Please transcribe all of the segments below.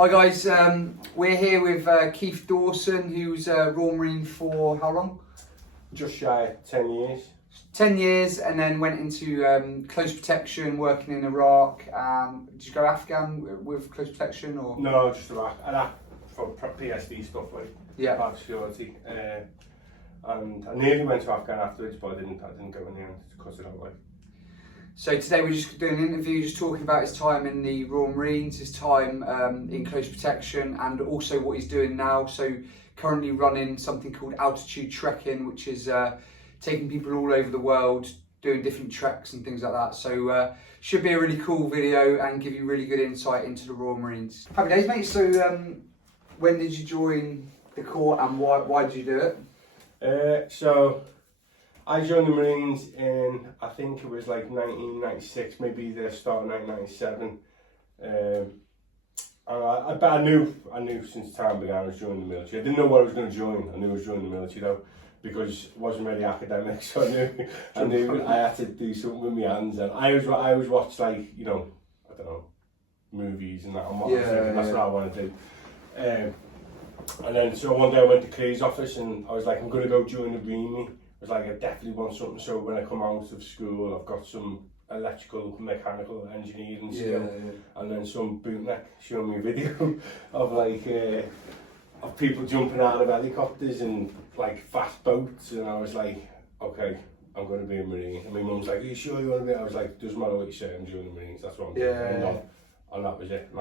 Hi guys, we're here with Keith Dawson, who's Royal Marine for how long? Just shy of 10 years. 10 years, and then went into close protection, working in Iraq. Did you go Afghan with close protection or? No, just Iraq. Iraq for PSD stuff, like part security. And I nearly went to Afghan afterwards, but I didn't go in the end because I don't like. So today we're just doing an interview, just talking about his time in the Royal Marines, his time in close protection, and also what he's doing now. So currently running something called altitude trekking, which is taking people all over the world, doing different treks and things like that. So should be a really cool video and give you really good insight into the Royal Marines. Happy days, mate. So when did you join the Corps and why did you do it? So I joined the Marines in, I think it was like 1996, maybe the start of 1997. And I knew since time began I was joining the military. I didn't know what I was going to join. I knew I was joining the military though, because it wasn't really academic, so I knew I had to do something with my hands. And I always watch, like, you know, I don't know, movies and that. That's what I want to do. And then so one day I went to Clear's office and I was like, I'm going to go join the REME. I was like, I definitely want something, so when I come out of school I've got some electrical, mechanical engineering skill, and then some bootneck showing me a video of like of people jumping out of helicopters and like fast boats, and I was like, okay, I'm going to be a Marine. And my mum's like, are you sure you want to be? I was like, doesn't matter what you say, I'm joining the Marines, that's what I'm doing. And that was it, and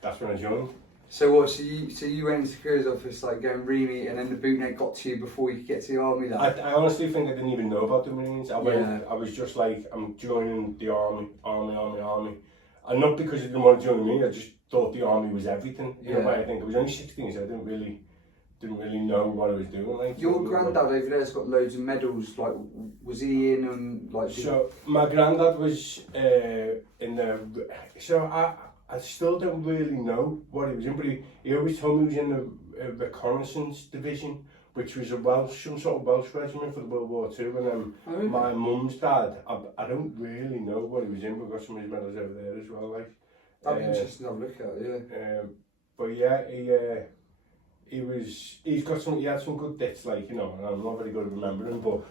that's when I joined. So what? So you went into the careers office like going REME, and then the bootneck got to you before you could get to the army. I honestly think I didn't even know about the Marines. I was just like, I'm joining the army, and not because I didn't want to join the Marines. I just thought the army was everything. You know, I think I was only 16, so I didn't really know what I was doing. Like, your granddad over there's got loads of medals. Like, was he in and like? So my granddad was in the. So I still don't really know what he was in, but he always told me he was in the reconnaissance division, which was some sort of Welsh regiment for the World War II. And then my mum's dad, I don't really know what he was in. We've got some of his medals over there as well. Like, that'd be interesting to have a look at, but yeah, he had some good bits, like, you know, and I'm not very good at remembering, but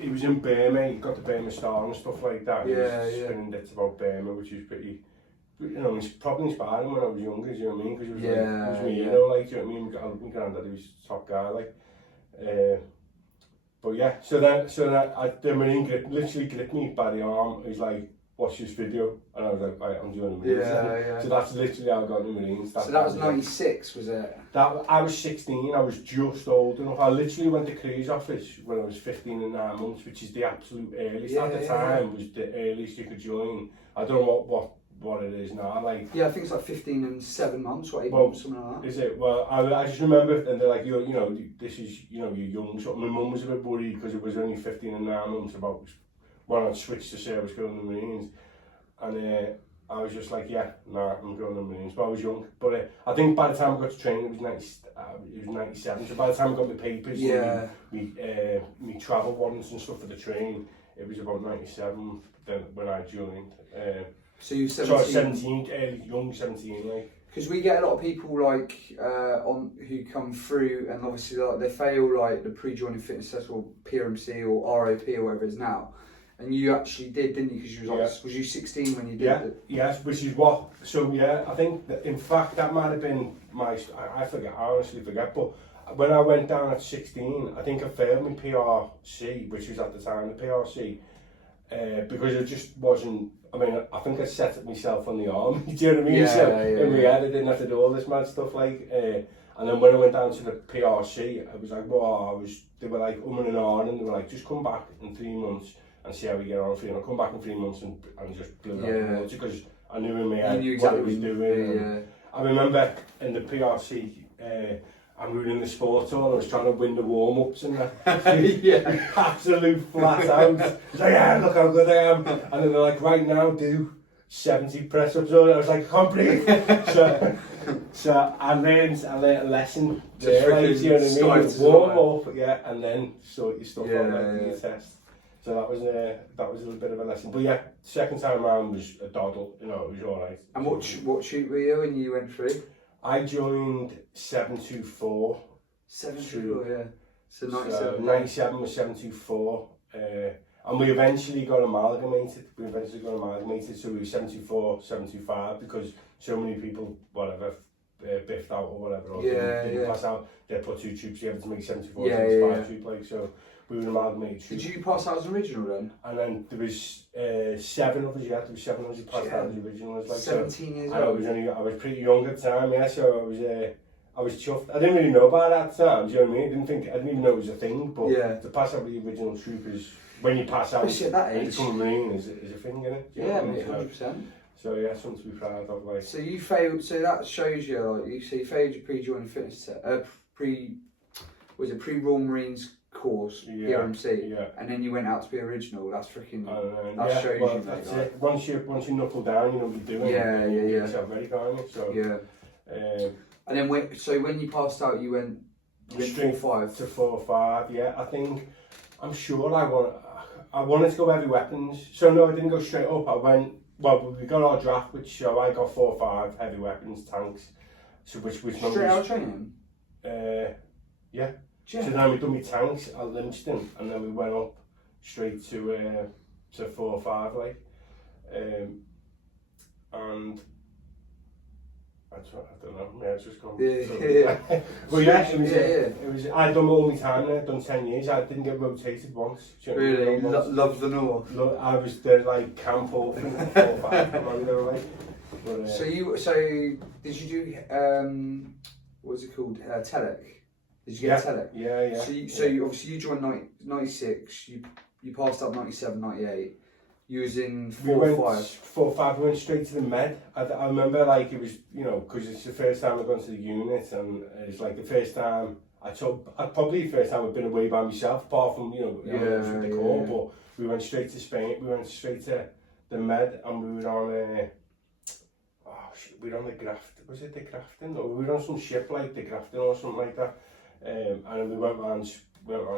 he was in Burma. He got the Burma Star and stuff like that. He was spinning bits about Burma, which is pretty. You know, it's probably inspiring when I was younger, you know what I mean? Because it was like, it was me, you know, like, you know what I mean? My granddad, he was a top guy, like. But yeah, so that the Marine literally gripped me by the arm. He's like, watch this video, and I was like, right, I'm doing the Marines. So that's literally how I got in the Marines. So that was 96, was it? I was 16, I was just old enough. I literally went to Clear's office when I was 15 and 9 months, which is the absolute earliest at the time, was the earliest you could join. I don't know what it is now, like. Yeah, I think it's like 15 and 7 months, or 8 months, something like that. Is it? Well, I just remember, and they're like, you know, this is, you know, you're young. So my mum was a bit worried because it was only 15 and 9 months about when I'd switched to say I was going to the Marines, and I was just like, yeah, nah, I'm going to the Marines. But I was young. But I think by the time I got to training, it was 97. So by the time I got my papers, me travel warrants and stuff for the training, it was about 97 then when I joined. So you were 17? So 17, young 17, like. Because we get a lot of people like who come through and obviously like they fail like the pre-joining fitness test or PRMC or ROP or whatever it is now. And you actually did, didn't you? Because you was you 16 when you did it? Yes, which is what. So yeah, I think that, in fact, that might have been my. I forget. I honestly forget. But when I went down at 16, I think I failed my PRC, which was at the time the PRC, because it just wasn't. I mean, I think I set myself on the arm. Do you know what I mean? In my head, I didn't have to do all this mad stuff, like. And then when I went down to the PRC, I was like, well, they were like and ahhing, and they were like, just come back in 3 months and see how we get on. I'll come back in 3 months and just blew it out because I knew in my head what I was doing. I remember in the PRC, and we were in the sports hall, I was trying to win the warm-ups and that. Absolute flat out. I was like, yeah, look how good I am. And then they're like, right now, do 70 press-ups. I was like, I can't breathe. So I learned a lesson. There, like, you know what I mean? Warm up, and then sort your stuff out for your test. So that was a little bit of a lesson. But yeah, second time around was a doddle, you know, it was alright. And what shoot were you when you went through? I joined 724. 724, yeah. So 97. So 97 was 724. And we eventually got amalgamated. So we were 74, 725 because so many people, whatever, biffed out or whatever, or didn't pass out. They put two tubes together to make 74, 75 tube, like, so we were amalgamated. Did you pass out as original then? And then there was 7 of us, there was 7 of us who passed out as original. Like, 17 years old. old. I was pretty young at the time, yeah, so I was chuffed. I didn't really know about it at the time, do you know what I mean? I didn't even know it was a thing, but to pass out with the original troopers, when you pass out at that age, and become a Marine is a thing, isn't it? Yeah, mate, 100%. So yeah, something to be proud of, like. So you failed, so that shows you, like, you failed your pre-joining fitness test, pre-Royal Marines course, PRMC, and then you went out to be original. That's freaking, that shows you, mate. That's it. Once you knuckle down, you know what you're doing. Yeah. You get yourself ready, can't you? So, and then when you passed out, you went straight 4-5 to 4-5. Yeah, I'm sure I wanted to go heavy weapons. So no, I didn't go straight up. I went. Well, we got our draft, so I got 4-5 heavy weapons, tanks. So which straight out of training. Yeah. So then we done my tanks at Livingston, and then we went up straight to 4-5, like, and I don't know. Yeah, it's just gone. Well, it was. I'd done all my time there. Done 10 years. I didn't get rotated once. Really, love the North. I was there like camp all thing 4-5 Commando, like. But, so did you do what's it called? Telec. Did you get Telec? Yeah. So you obviously you joined 96. You passed up 97, 98. You was in 4-5. 4-5. We went straight to the med. I remember, like, it was, you know, because it's the first time I've gone to the unit, and it's like the first time probably the first time I've been away by myself, apart from, you know, the Corps. But we went straight to Spain. We went straight to the med, and we were on we were on the Grafton. Was it the Grafton? Or we were on some ship like the Grafton or something like that. And then we went around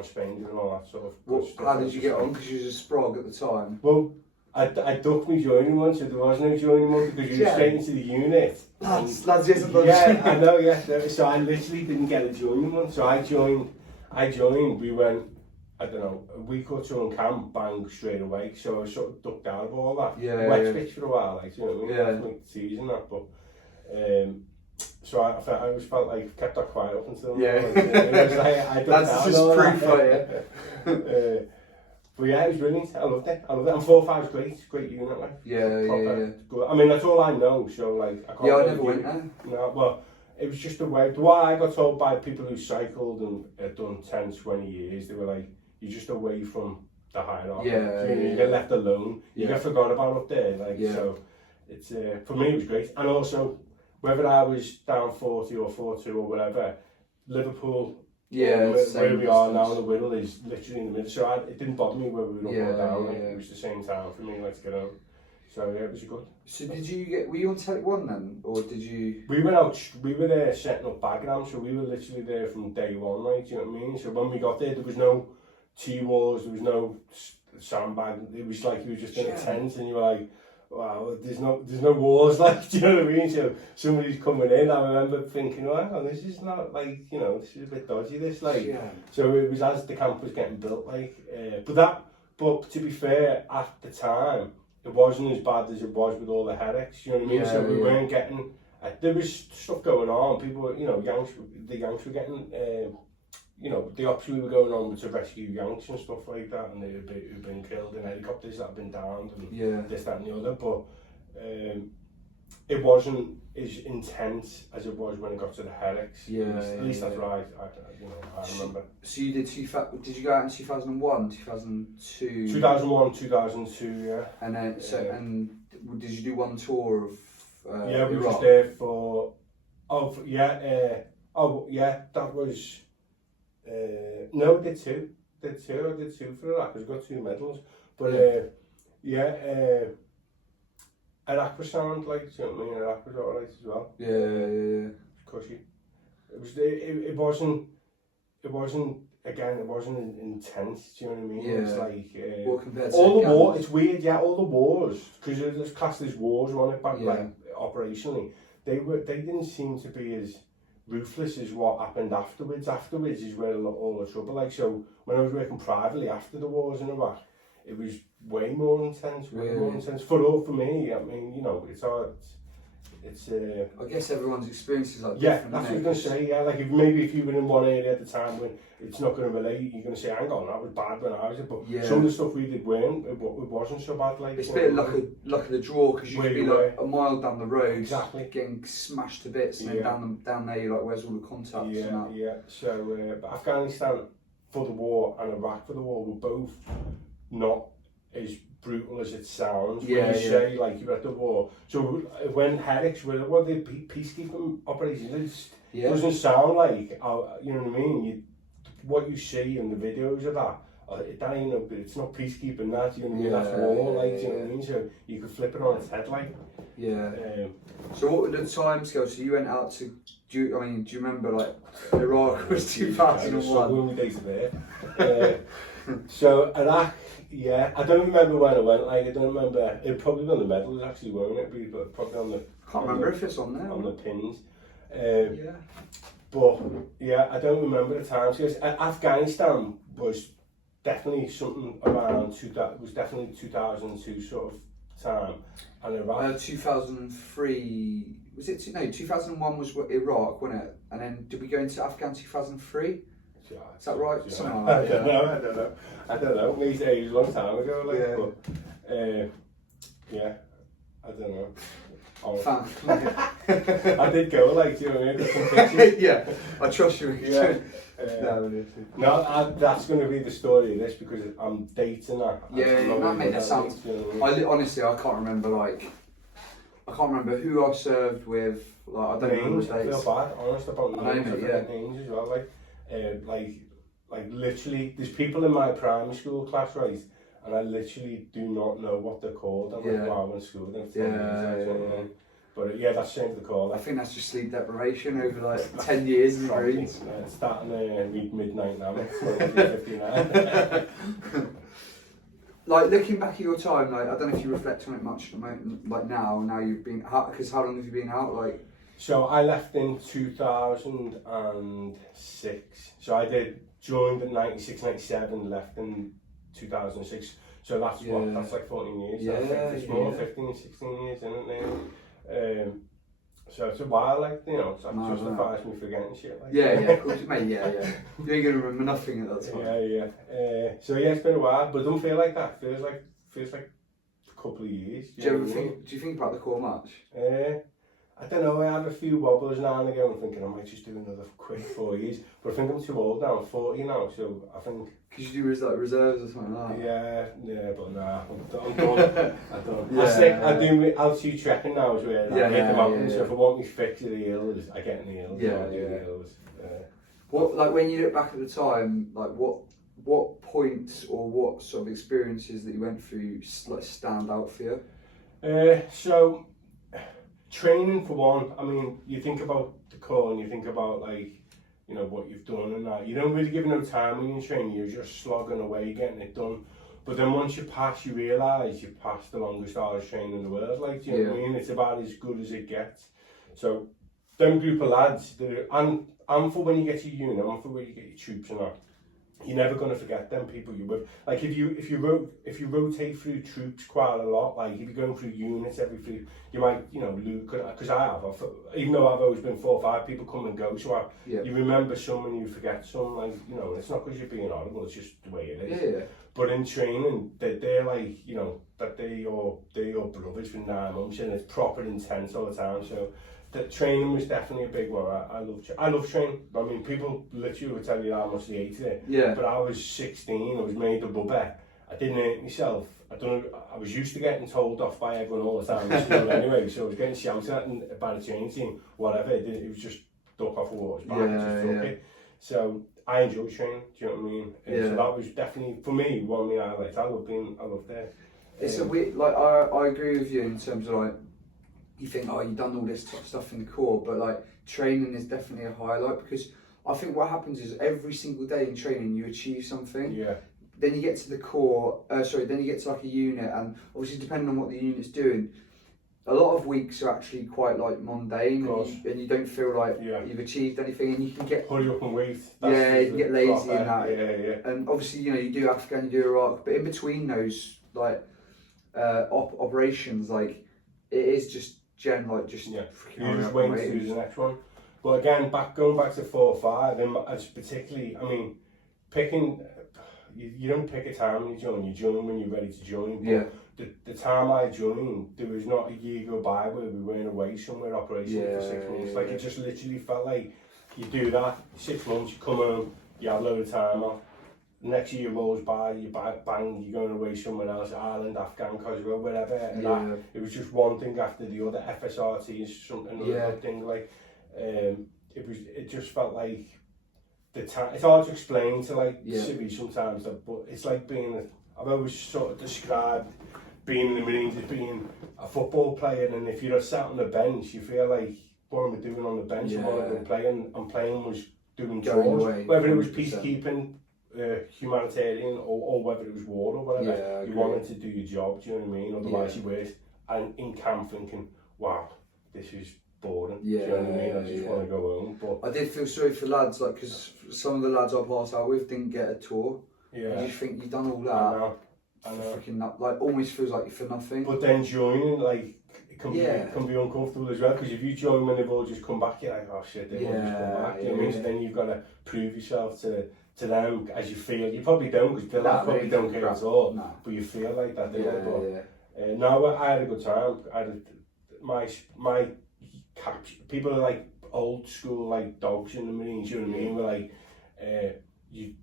Spain doing all that sort of stuff. How did you get on? Because you was a sprog at the time. Well, I ducked my joining one, so there was no joining one because you were straight into the unit. Lads, yes, yeah, I know, yeah. So I literally didn't get a joining one. So I joined, we went, I don't know, a week or two in camp, bang, straight away. So I sort of ducked out of all that. Wet pitch for a while, like, you know what I mean? Yeah. Like the season, that, but so I always felt like kept that quiet up until now. Like, it was like, I that's just proof for you. But yeah, it was brilliant. I loved it. And 4-5 is great unit, like. Yeah. Good. I mean, that's all I know. So like, I can't. I never went there. No, well, it was just the way. What I got told by people who cycled and had done 10, 20 years, they were like, you're just away from the hierarchy. You get left alone. You get forgot about up there. Like, so it's for me it was great. And also, whether I was down 40 or 42 or whatever, Liverpool. Where we are now in the Whittle is literally in the middle, so it didn't bother me where we were up or down. Like, it was the same time for me, like, to get out. So yeah, it was good. So were you on Telec 1 then, or did you? We were there setting up Bagram, so we were literally there from day one, right? Do you know what I mean? So when we got there was no T-walls, there was no sandbag. It was like you were just in a tent, and you were like, wow, there's no walls, like, do you know what I mean? So somebody's coming in, I remember thinking, oh, this is not, like, you know, this is a bit dodgy, this, like. So it was as the camp was getting built, like, but to be fair, at the time, it wasn't as bad as it was with all the headaches, you know what I mean? So we weren't getting, there was stuff going on, people were, you know, the Yanks were getting, you know, the ops we were going on was to rescue Yanks and stuff like that, and they'd been killed in helicopters that had been downed, and this, that and the other, but it wasn't as intense as it was when it got to the headaches. At least that's right, I remember. So you did you go out in 2001, 2002? 2001, 2002, yeah. And then, and did you do one tour of we were Iraq? just there for, that was, no, I did two. I did two for Iraq. I got 2 medals. But Iraq was sound, like, you know what I mean? Iraq was alright as well. Yeah. Cushy. It wasn't intense, do you know what I mean? It's like, well, compared to all the war, it's weird, all the wars, because it's classed as wars on it back, like, operationally, they didn't seem to be as ruthless as what happened afterwards. Afterwards is where all the trouble. Like, so when I was working privately after the wars in Iraq, it was way more intense. Way more intense for me. I mean, you know, it's hard. It's I guess everyone's experience is like yeah, different. that's what I'm going to say. Yeah, like if you were in one area at the time when it's not going to relate, you're going to say, "Hang on, that was bad when I was there." But some of the stuff we did it wasn't so bad. Like it's a bit luck of the draw because you could be like a mile down the road, exactly, getting smashed to bits, and then down there you're like, "Where's all the contacts?" Yeah, and that. yeah. So but Afghanistan for the war and Iraq for the war were both not as brutal as it sounds when you say like you're at the war. So when Herrick's were the peacekeeping operations, it doesn't sound like you know what I mean. What you see in the videos of that ain't it's not peacekeeping. That you know what I mean. That's war, like you know what I mean. So you could flip it on its head, like. Yeah. So what were the timescales? So you went out to. Do you remember like Iraq was 2001? Only days of there. So Iraq. Yeah, I don't remember when I went. Like, I don't remember. It probably on the medals actually, won't it? But probably on the. Can't remember if it's on there. On the pins. But yeah, I don't remember the time. Because Afghanistan was definitely something around was definitely 2002 sort of time, and Iraq. 2003 was it? No, 2001 was Iraq, wasn't it? And then did we go into Afghan 2003? Is that right? Yeah. I don't know. Maybe it was a long time ago. Like, but yeah, I don't know. I did go, like, do you know what I mean? Yeah, I trust you. No, that's going to be the story of this because I'm dating that. That made that sound. Honestly, I can't remember. Like, I can't remember who I served with. Like, I don't remember the dates. I feel bad, honest about names. I forget names as well. Like literally, there's people in my primary school class, right? And I literally do not know what they're called. I'm like, wow, I went to school with them. But yeah, that's shame to call. I think that's just sleep deprivation over like 10 years in the Greens. Starting midnight now. 59. Like looking back at your time, like I don't know if you reflect on it much at the moment. Like now you've been because how long have you been out? Like. So I left in 2006. So I joined in 96, 97, left in 2006. So that's that's like 14 years. Yeah, it's more 15, 16 years, isn't it? So it's a while, like, you know, that justifies me forgetting shit. Like. Of course, mate, You ain't going to remember nothing at that time. So yeah, it's been a while, but it don't feel like that. Feels like a couple of years. Do you think about the Corps much? I don't know, I have a few wobbles now and again. I'm thinking I might just do another quick 4 years. But I think I'm too old now, I'm 40 now, so I think... Because you do like reserves or something like that? Yeah, but nah, I'm done. I do altitude trekking now as well. I hit the mountains, so if I want me fix of the hills, I get in the hills. The hills. What, like when you look back at the time, like what points or what sort of experiences that you went through like stand out for you? So... Training for one, I mean, you think about the Corps and you think about like, you know, what you've done and that. You don't really give no time when you're training, you're just slogging away getting it done. But then once you pass, you realise you've passed the longest hours training in the world, like, do you know what I mean? It's about as good as it gets. So, them group of lads, and for when you get your unit, and for when you get your troops and that, you're never going to forget them people you're with. Like if you rotate through troops quite a lot, like if you're going through units every few, you might, you know, lose, because even though I've always been 4 or 5 people come and go, so you remember some and you forget some, like, you know, it's not because you're being horrible, it's just the way it is. But in training, they're like, you know, that they're your brothers for 9 months and it's proper intense all the time, so the training was definitely a big one. I love training. I mean, people literally would tell you how much they hated it. Yeah. But I was 16, I was made a bubber. I didn't hate myself. I was used to getting told off by everyone all the time in school anyway, so I was getting shouted at by the training team, whatever. It was just duck off a water's back, So I enjoyed training, do you know what I mean? So that was definitely, for me, one of my highlights. I loved that. It's a weird, like, I agree with you in terms of like, you think, oh, you've done all this stuff in the Corps, but like training is definitely a highlight because I think what happens is every single day in training you achieve something. Yeah. Then you get to the Corps, then you get to like a unit, and obviously depending on what the unit's doing, a lot of weeks are actually quite like mundane, Of and you don't feel like Yeah. you've achieved anything, and you can get Hurry up and wait. you can get lazy proper, in that. Yeah. And obviously, you know, you do Afghan, you do Iraq, but in between those like operations, like it is just freaking You're hurry just up waiting and to wait. do the next one. But again, going back to 4 or 5, and as particularly, I mean, picking, you don't pick a time when you join when you're ready to join. But the time I joined, there was not a year go by where we weren't away somewhere operating for 6 months. Like, it just literally felt like you do that, 6 months, you come home, you have a load of time off. Next year rolls by, you bang, you're going away somewhere else, Ireland, Afghan, Kosovo, wherever. And it was just one thing after the other. FSRT is something, another thing. Like, it just felt like the time. It's hard to explain to like civvies sometimes, but it's like I've always sort of described being in the Marines as being a football player, and if you're sat on the bench, you feel like, what am I doing on the bench? I want to go playing, and playing was doing chores, whether it was peacekeeping, humanitarian, or whether it was war or whatever. You wanted to do your job, do you know what I mean? Otherwise you were in camp thinking, wow, this is boring. Do you know what I mean? I just want to go home. But I did feel sorry for lads, like, because some of the lads I passed out with didn't get a tour. Yeah. You just think you've done all that. I know. Freaking like almost feels like for nothing. But then joining, like, it can be uncomfortable as well, because if you join when they've all just come back, you're like, oh shit, they've all just come back. You know what I mean? So then you've got to prove yourself to them as you feel. You probably don't, because the lads probably don't care at all. No. But you feel like that, don't you? No, I had a good time. My people are like old school, like dogs in the Marines. You know what I mean? We're like,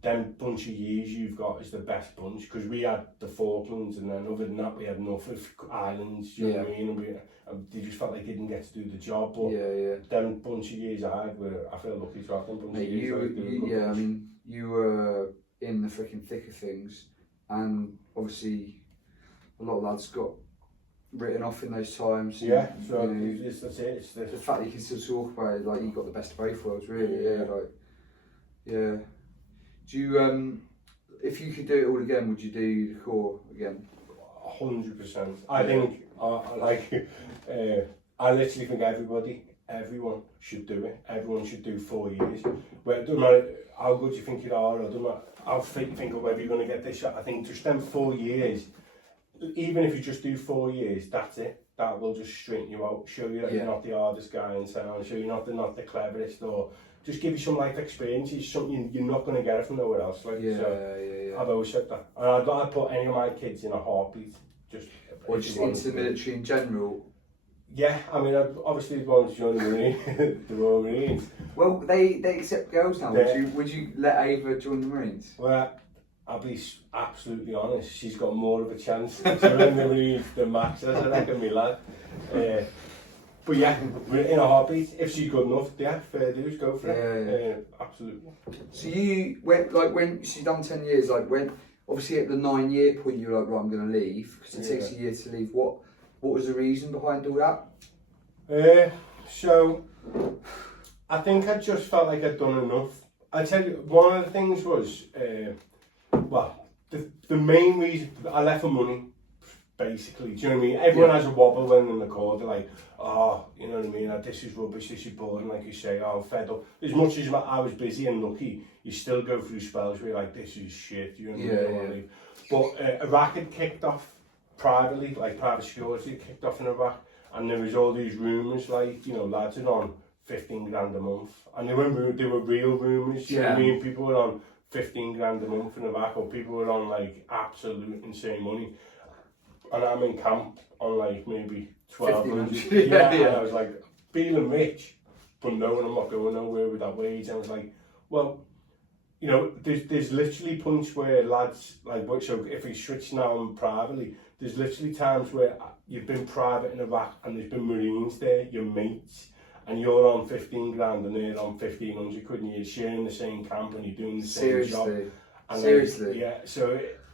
them bunch of years you've got is the best bunch, because we had the Falklands, and then other than that we had enough of islands. You know what I mean? And they just felt like they didn't get to do the job. But them bunch of years I had, I feel lucky to have them bunch of years. I mean, you were in the freaking thick of things, and obviously a lot of lads got written off in those times. So that's it. It's the fact that you can still talk about it, like, you got the best of both worlds, really. Do you, if you could do it all again, would you do the Corps again? 100%. I think, I literally think everyone should do it. Everyone should do 4 years. It doesn't matter how good you think you are, or doesn't matter how fit you think of whether you're going to get this shot. I think just them 4 years, even if you just do 4 years, that's it. That will just straighten you out, show you that you're not the hardest guy in town, show you're not the cleverest, or just give you some life experiences, something you're not going to get it from nowhere else. I've always said that. And I'd put any of my kids in a heartbeat. Or just into the military in general. Yeah, I mean, obviously wanted to join the Royal Marines. Well, they accept girls now. Would you let Ava join the Marines? Well, I'll be absolutely honest, she's got more of a chance to join the Marines than Max has, I reckon, me lad. But yeah, we're in a heartbeat. If she's good enough, fair dues, go for it. Absolutely. So you went, like, when she's done 10 years, like, when obviously at the 9-year point you were like, right, I'm going to leave, because it takes a year to leave. What was the reason behind all that? So I think I just felt like I'd done enough. I tell you, one of the things was, the main reason I left for money. Basically, do you know what I mean? Everyone has a wobble when in the Corps. They're like, oh, you know what I mean? This is rubbish, this is boring, like you say, I'm fed up. As much as I was busy and lucky, you still go through spells where you're like, this is shit, you know what I mean? But Iraq had kicked off privately, like private security had kicked off in Iraq, and there was all these rumours, like, you know, lads are on 15 grand a month. And they were real rumours, you know what I mean? People were on 15 grand a month in Iraq, or people were on like absolute insane money. And I'm in camp on like maybe 1,200. And I was like, feeling rich, but knowing I'm not going nowhere with that wage. I was like, well, you know, there's literally points where lads, like, so if we switch now and privately, there's literally times where you've been private in Iraq and there's been Marines there, your mates, and you're on 15 grand and they're on 1,500 quid, and you're sharing the same camp and you're doing the same job. And Seriously?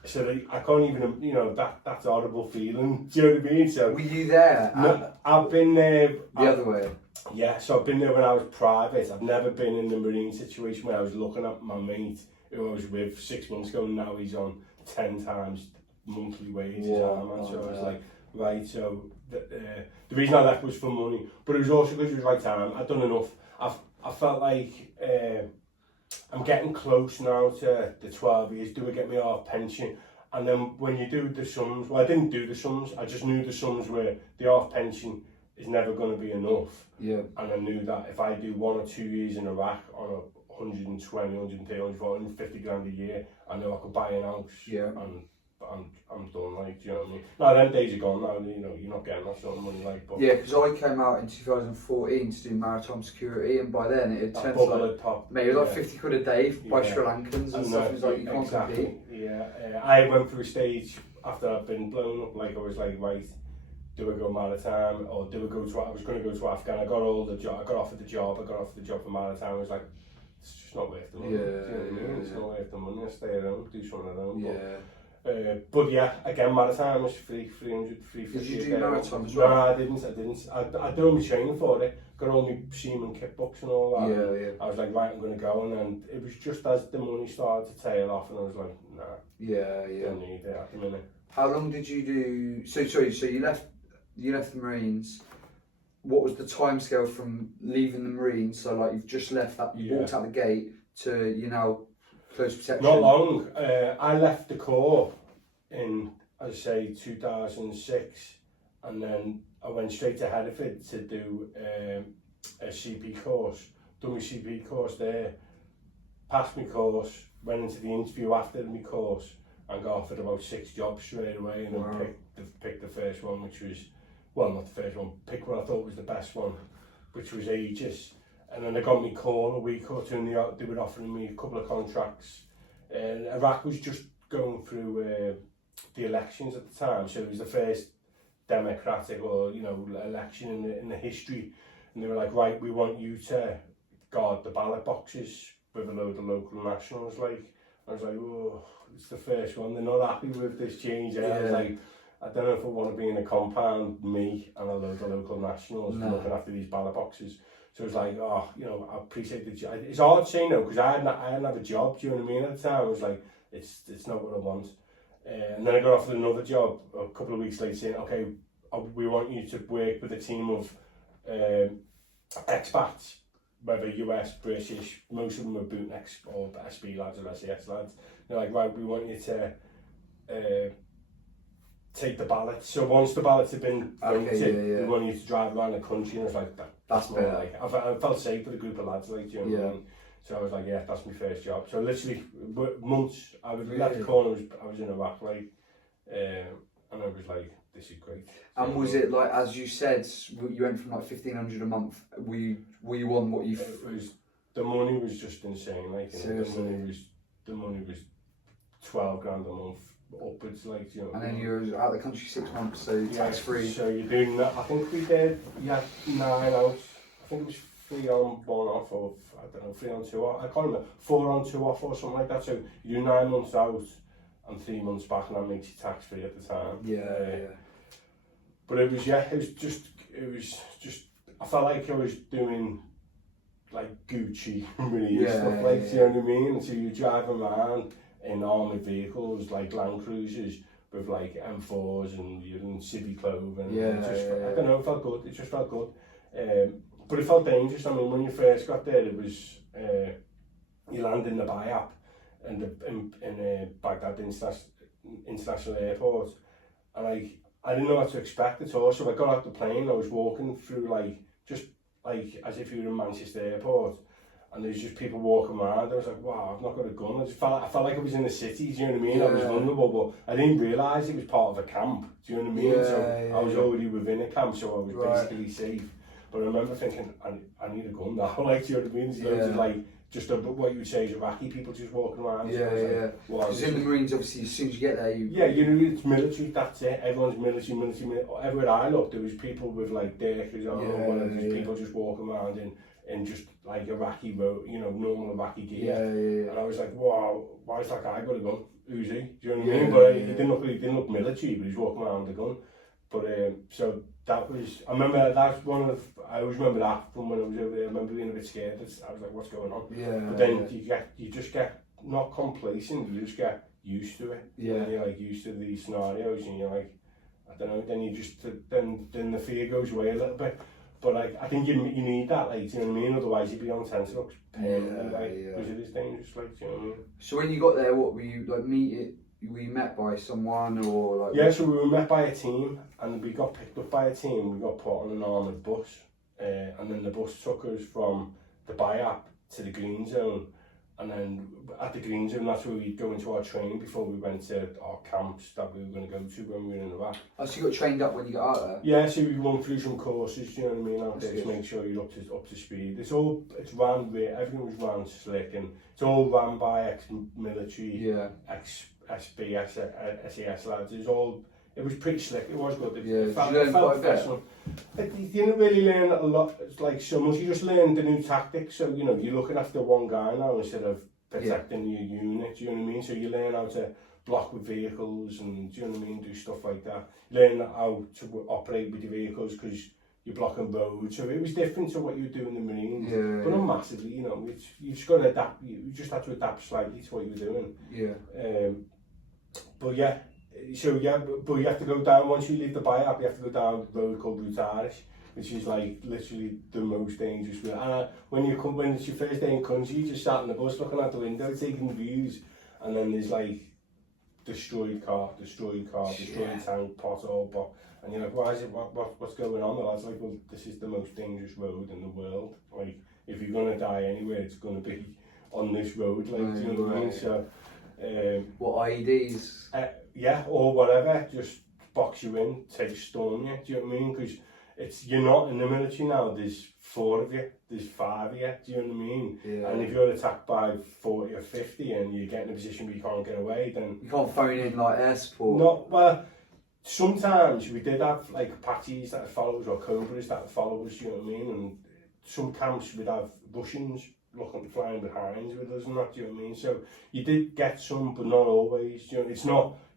So I can't even, you know, that's horrible feeling. Do you know what I mean? So were you there? No, I've been there. The other way? Yeah, so I've been there when I was private. I've never been in the Marine situation where I was looking at my mate who I was with 6 months ago, and now he's on 10 times monthly wages. So I was like, right? So the reason I left was for money, but it was also because it was right time. I'd done enough. I felt like I'm getting close now to the 12 years. Do I get my half pension? And then when you do the sums, well, I didn't do the sums. I just knew the sums were the half pension is never going to be enough. Yeah. And I knew that if I do 1 or 2 years in Iraq on a 120, 130, 150 grand a year, I know I could buy an house. Yeah. And I'm done, like, do you know what I mean? Now, them days are gone now, you know, you're not getting that sort of money, like, but... Yeah, because I came out in 2014 to do maritime security, and by then it turned like, mate, it was like 50 quid a day by Sri Lankans and stuff. It was like, you can't compete. Yeah, I went through a stage after I'd been blown up, like, I was like, right, do I go maritime, or do I go to, I was going to go to Afghan, I got offered the job for maritime. I was like, it's just not worth the money. Yeah, do you know what I mean? It's not worth the money. I stay at home, do something at home. Yeah. But yeah, again, maritime was 300, 350. Did you do maritime as well? No, I didn't. I did all my training for it, got all my seaman kit books and all that. Yeah. I was like, right, I'm going to go, and then it was just as the money started to tail off, and I was like, nah. Yeah. Don't need it at the minute. How long did you do? So you left the Marines. What was the timescale from leaving the Marines? So like you've just left that, you walked out the gate to you now close protection. Not long. I left the Corps in, as I say, 2006, and then I went straight to Hereford to do a CP course. Done my CP course there, passed my course, went into the interview after my course, and got offered about 6 jobs straight away, and then picked the first one, which was, well, not the first one, picked what I thought was the best one, which was Aegis. And then I got me call a week or two, and they were offering me a couple of contracts. And Iraq was just going through the elections at the time, so it was the first democratic or election in the history. And they were like, right, we want you to guard the ballot boxes with a load of local nationals. Like, I was like, oh, it's the first one. They're not happy with this change. I was like, I don't know if I want to be in a compound, me and a load of local nationals looking after these ballot boxes. So it's like, oh, I appreciate the job. It's hard to say no, because I hadn't have a job, do you know what I mean, at the time. I was like, it's not what I want. And then I got offered another job a couple of weeks later saying, okay, we want you to work with a team of expats, whether US, British, most of them are bootnecks or SB lads or SAS lads. They're like, right, we want you to take the ballots. So once the ballots have been voted, we want you to drive around the country. And I was like, that's more like, I felt safe with a group of lads, like, do you know what I mean? So I was like, yeah, that's my first job. So literally months, I was at the corner, I was in Iraq, like, and I was like, this is great. And was it like, as you said, you went from like 1,500 a month, were you on what you... The money was just insane, like, the money was 12 grand a month upwards, like, you know. And then you were out of the country 6 months, so tax free. So you're doing that. I think we did, you had 9 out. I think it was 3 on 1 off, or I don't know, 3 on 2 off. I can't remember, 4 on 2 off or something like that. So you do 9 months out and 3 months back, and that makes you tax free at the time. Yeah. But it was just, I felt like I was doing like Gucci really stuff, like, do you know what I mean? So you drive around in armoured vehicles like Land Cruisers with like M4s and you're in Civi Clove, and I don't know, it felt good. It just felt good, but it felt dangerous. I mean, when you first got there, it was you land in the Bayap and in Baghdad International Airport, and I didn't know what to expect at all. So I got off the plane, I was walking through just like as if you were in Manchester Airport, and there's just people walking around. I was like, wow, I've not got a gun. I felt like I was in the city, do you know what I mean? I was vulnerable, but I didn't realise it was part of a camp, do you know what I mean? I was already within a camp, so I was basically safe. But I remember thinking, I need a gun now, like, do you know what I mean? There's loads of like, just what you would say is Iraqi people just walking around. Because in the Marines, obviously, as soon as you get there, it's military, that's it. Everyone's military. Everywhere I looked, there was people with like derkers on, or whatever. There's people just walking around in just like Iraqi, normal Iraqi gear. And I was like, wow, why is that guy got a gun? Who's he? Do you know what I mean? But he didn't look military, but he was walking around with a gun. But so that was, I always remember that from when I was over there. I remember being a bit scared. I was like, what's going on? But then you just get not complacent, you just get used to it. And you're like used to these scenarios, and you're like, I don't know, then you just, then the fear goes away a little bit. But like, I think you need that, like, do you know what I mean? Otherwise you'd be on tense hooks permanently, because it is dangerous, like, do you know what I mean? So when you got there, what were you like were you met by someone or like? Yeah, so we were met by a team, and we got picked up by a team. We got put on an armoured bus, and then the bus took us from the buy-up to the green zone, and then at the green zone, that's where we'd go into our training before we went to our camps that we were going to go to when we were in Iraq. Oh, so you got trained up when you got out there? Yeah, so we run through some courses, do you know what I mean, out there to make sure you're up to speed. It's ran, everything was ran slick, and it's all ran by ex-military, ex-SBS, SAS lads. It was pretty slick, it was good. It felt professional. You didn't really learn a lot, like so much, you just learned the new tactics, so you know, you're looking after one guy now instead of protecting your unit, do you know what I mean? So you learn how to block with vehicles and, do you know what I mean, do stuff like that. You learn how to operate with your vehicles because you're blocking roads, so it was different to what you were doing in the Marines, but not massively, you know, you just got to adapt, you just had to adapt slightly to what you were doing. But yeah, so yeah, but you have to go down, once you leave the buy-up, you have to go down a road called Brutaris, which is like literally the most dangerous route. And when it's your first day in country, you just sat in the bus looking out the window, taking views, and then there's like destroyed car, destroyed tank, pothole, and you're like, why is it, what's going on? The lad's like, well, this is the most dangerous road in the world. Like, if you're going to die anywhere, it's going to be on this road, like, do you know what I mean? So, what, IEDs? Yeah, or whatever, just box you in, stun you, do you know what I mean? Because you're not in the military now, there's 4 of you, there's 5 of you, do you know what I mean? And if you're attacked by 40 or 50 and you get in a position where you can't get away, then... You can't phone in like air support? Not, well, sometimes we did have like Apaches that would follow us or Cobras that would follow us, you know what I mean? And some camps would have Russians flying behind with us and that, do you know what I mean? So you did get some, but not always, you know,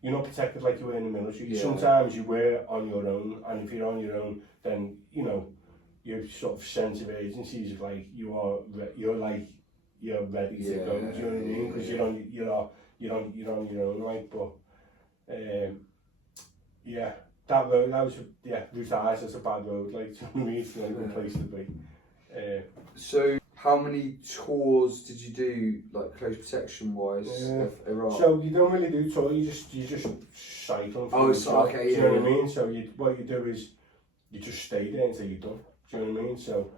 you're not protected like you were in the military. Sometimes you were on your own, and if you're on your own, then, you know, your sort of sense of agency is like, you're ready to go, do you know what I mean? Because you're on your own, like, but, yeah, that road, Route I's, that's a bad road, like, do you know what I mean? It's not a good place to be. So, how many tours did you do, like close protection wise, of Iraq? So you don't really do tours, you just cycle. Oh, so, okay, do you know what I mean? So what you do is you just stay there until you're done. Do you know what I mean? So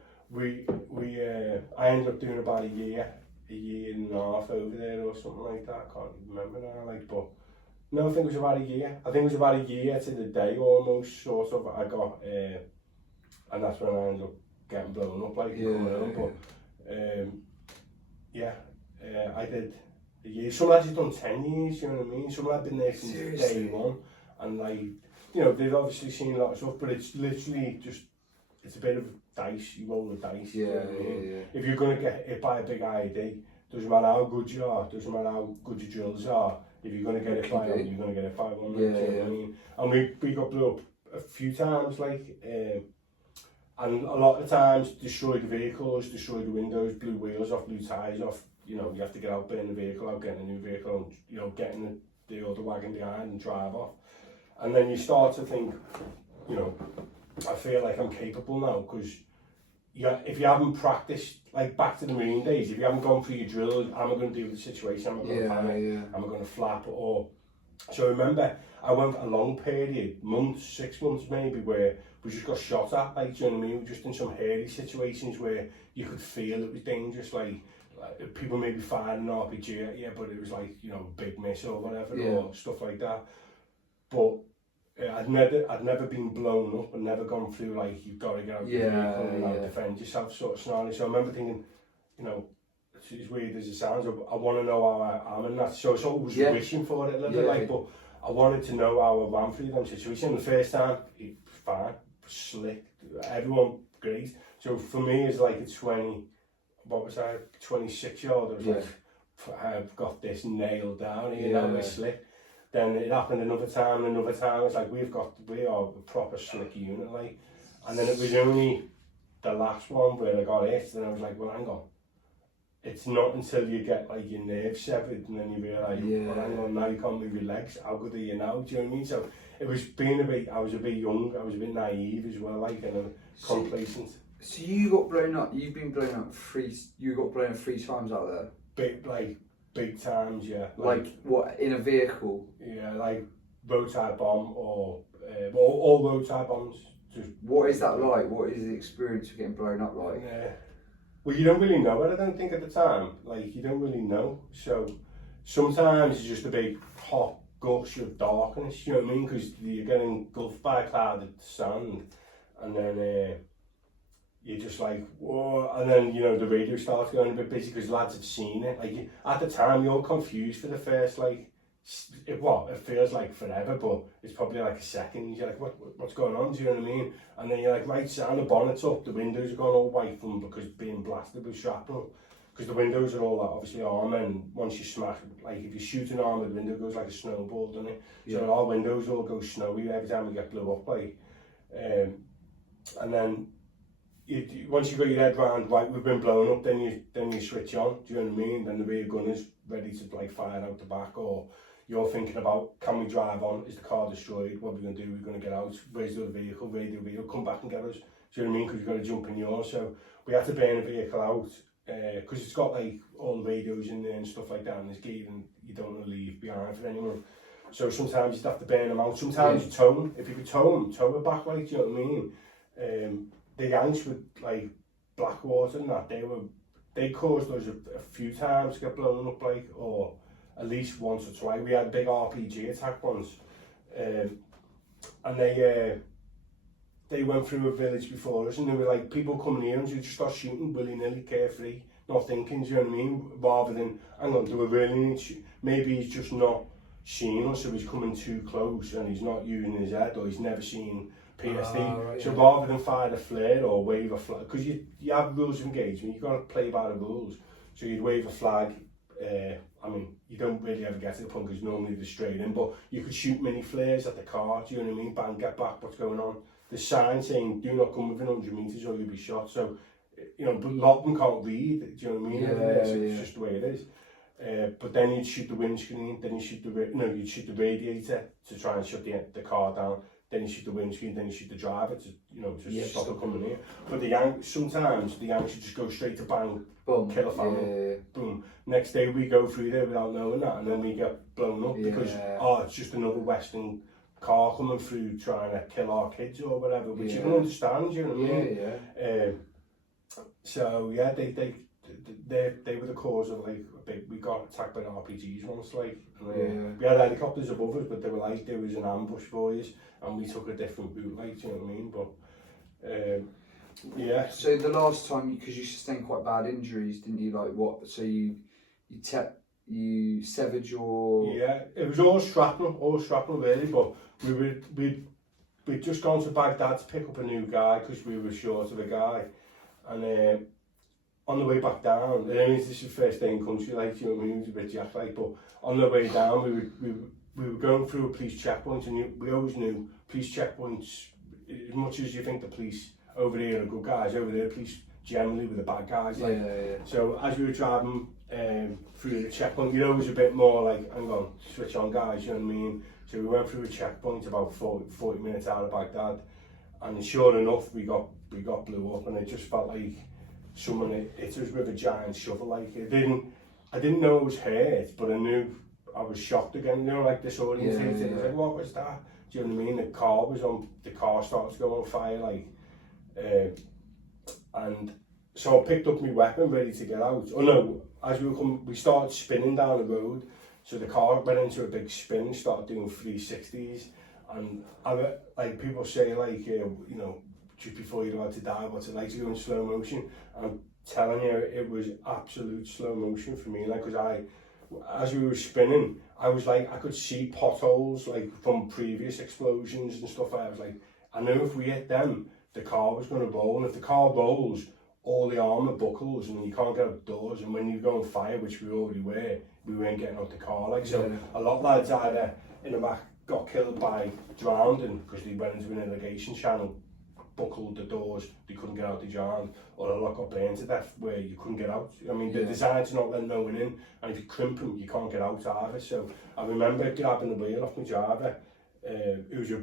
I ended up doing about a year and a half over there or something like that. I can't remember now, like, but no, I think it was about a year. I think it was about a year to the day almost, sort of. I got, and that's when I ended up getting blown up, like, I did a year. Some lads had done 10 years, you know what I mean? Some lads had been there since day one, and like, you know, they've obviously seen a lot of stuff, but it's literally just, it's a bit of dice, you roll the dice. You know what I mean? If you're going to get hit by a big IED, doesn't matter how good you are, doesn't matter how good your drills are, if you're going to get hit by one, you're going to get hit by one. You know what I mean? And we got blew up a few times, like, and a lot of times destroyed the vehicles, destroyed the windows, blew wheels off, blew tyres off. You know, you have to get out, burn the vehicle out, get in a new vehicle, and, you know, get in the other wagon behind and drive off. And then you start to think, you know, I feel like I'm capable now, because if you haven't practiced, like back to the Marine days, if you haven't gone through your drill, how am I going to deal with the situation? Am I going to panic? Am I going to flap? So I remember I went a long period, months, 6 months maybe, where we just got shot at, like, do you know what I mean? Just in some hairy situations where you could feel it was dangerous, like people maybe firing an RPG at you, but it was like, you know, big missile or whatever, or stuff like that. But I'd never been blown up and never gone through, like, you've got to get out of the vehicle and like, defend yourself sort of scenario. So I remember thinking, you know, as weird as it sounds, I want to know how I am in that. So I sort of was wishing for it a little bit, like, but I wanted to know how I ran through them situations. The first time, fine, slick, everyone great. So for me, it's like a 26-year-old, I was like, I've got this nailed down here, now we're slick. Then it happened another time, it's like, we are a proper slick unit, like. And then it was only the last one where I got hit, and I was like, well, hang on, it's not until you get like your nerves severed and then you realise, well, hang on, now you can't move your legs, how good are you now, do you know what I mean? So it was being I was a bit young, I was a bit naive as well, like, and complacent. So you got blown up, you got blown up 3 times out there? Big times, yeah. Like what, in a vehicle? Yeah, like roadside bomb or all roadside bombs. What is that like? What is the experience of getting blown up like? Well, you don't really know it, I don't think, at the time. Like, you don't really know. So sometimes it's just a big hot gush of darkness, you know what I mean? Because you're getting engulfed by a cloud of sand, and then you're just like, whoa, and then, you know, the radio starts going a bit busy because lads have seen it. Like, at the time, you're confused for the first, like, it feels like forever, but it's probably like a second. You're like, what's going on, do you know what I mean? And then you're like, right, sound the bonnet's up, the windows are going all white from because being blasted with shrapnel. Because the windows are all obviously armour, and once you smash, like if you shoot an armoured window, it goes like a snowball, doesn't it? Yeah. So our windows all go snowy every time we get blew up, like. And then once you've got your head round, right, we've been blown up, then you switch on, do you know what I mean? Then the rear gunner's ready to like fire out the back, or you're thinking about, can we drive on? Is the car destroyed? What are we going to do? We're going to get out. Where's the other vehicle? Where's the vehicle? Come back and get us. Do you know what I mean? Because you've got to jump in yours. So we had to burn the vehicle out because it's got like all the radios in there and stuff like that, and there's gate and you don't want to leave behind for anyone. So sometimes you'd have to burn them out. Sometimes you tow them. If you could tow it back, like, do you know what I mean? The Yanks with like Blackwater and that, they caused us a few times to get blown up, like, or at least once or twice. We had a big RPG attack once, and they went through a village before us, and there were like people coming here and so just start shooting willy-nilly, carefree, not thinking, do you know what I mean? Rather than, hang on, do we really need to, maybe he's just not seen us, so he's coming too close and he's not using his head, or he's never seen PSD. Right, so rather than fire a flare or wave a flag, because you have rules of engagement, you've got to play by the rules. So you'd wave a flag. I mean, you don't really ever get to the point because normally they're straight in, but you could shoot mini flares at the car, do you know what I mean? Bang, get back, what's going on? The sign saying, do not come within 100 metres or you'll be shot. So, you know, but a lot of them can't read, do you know what I mean? It's just the way it is. But then you'd shoot the windscreen, then you shoot you'd shoot the radiator to try and shut the car down. Then you shoot the windscreen, then you shoot the driver to, you know, to stop it coming here. But sometimes the Yanks should just go straight to bang, boom, kill a family, boom. Next day we go through there without knowing that, and then we get blown up because, it's just another Western car coming through trying to kill our kids or whatever, which you can understand, you know what I mean? So yeah, they were the cause of like we got attacked by RPGs once, like, and, we had helicopters above us, but they were like, there was an ambush for us, and we took a different route, like, do you know what I mean? But So the last time, because you sustained quite bad injuries, didn't you? Like what? So you severed your... Yeah, it was all shrapnel really, but we'd just gone to Baghdad to pick up a new guy because we were short of a guy, and on the way back down, I mean, this is the first day in country, like, you know what I mean, it was a bit jet like, but on the way down we were going through a police checkpoint, and we always knew police checkpoints, as much as you think the police over here are good guys, over there police generally were the bad guys, like. So as we were driving through the checkpoint, you know, it was a bit more like, hang on, switch on guys, you know what I mean? So we went through a checkpoint about 40 minutes out of Baghdad, and sure enough we got blew up, and it just felt like someone hit us with a giant shovel. Like, I didn't know it was hurt, but I knew I was shocked again, you know, like disorientated. I was like, what was that? Do you know what I mean? The car started to go on fire, like, and so I picked up my weapon ready to get out. Oh no, as we were coming, we started spinning down the road, so the car went into a big spin, started doing 360s, and like people say, like, you know, just before you're about to die, what's it like to go in slow motion? And I'm telling you, it was absolute slow motion for me, like, because as we were spinning, I was like, I could see potholes, like, from previous explosions and stuff. I was like, I knew if we hit them, the car was going to roll, and if the car rolls, all the armour buckles, and you can't get outdoors, and when you go on fire, which we already were, we weren't getting out the car, like, so a lot of lads either in the back got killed by drowning, because they went into an irrigation channel, buckled the doors, they couldn't get out the yard, or a lot got burned to death where you couldn't get out. I mean, the design's not letting no one in, and if you crimp them, you can't get out of it. So I remember grabbing the wheel off my driver, who was a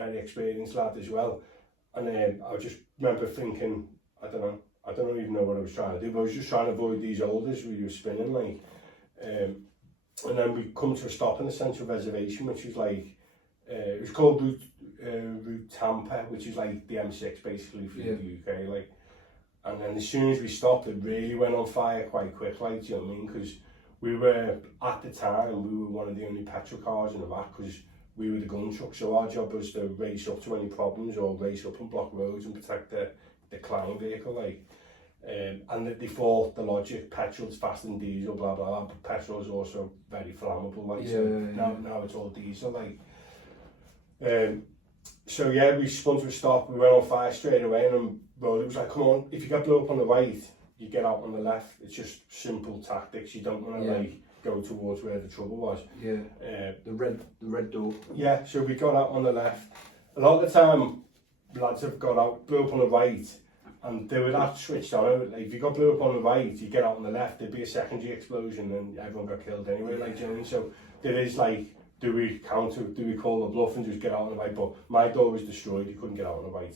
very experienced lad as well, and I just remember thinking, I don't even know what I was trying to do, but I was just trying to avoid these oulders where you were spinning, like. And then we come to a stop in the central reservation, which was like, it was called Route Tampa, which is like the M6 basically for the UK, like. And then as soon as we stopped, it really went on fire quite quick, like, do you know what I mean? Because we were, at the time, we were one of the only petrol cars in the back, because we were the gun truck, so our job was to race up to any problems or race up and block roads and protect the client vehicle, like. And they thought the logic, petrol's faster than diesel, blah blah blah, but petrol is also very flammable, like. Now it's all diesel, like. So yeah, we spun to a stop, we went on fire straight away, and Rolly was like, come on, if you get blown up on the right, you get out on the left. It's just simple tactics, you don't want to like go towards where the trouble was. The red door. Yeah, so we got out on the left. A lot of the time, lads have got out, blew up on the right, and they would have switched on. Like, if you got blew up on the right, you get out on the left, there'd be a secondary explosion and everyone got killed anyway, like, do you know what I mean? So there is like, do we call the bluff and just get out on the right? But my door was destroyed, you couldn't get out on the right.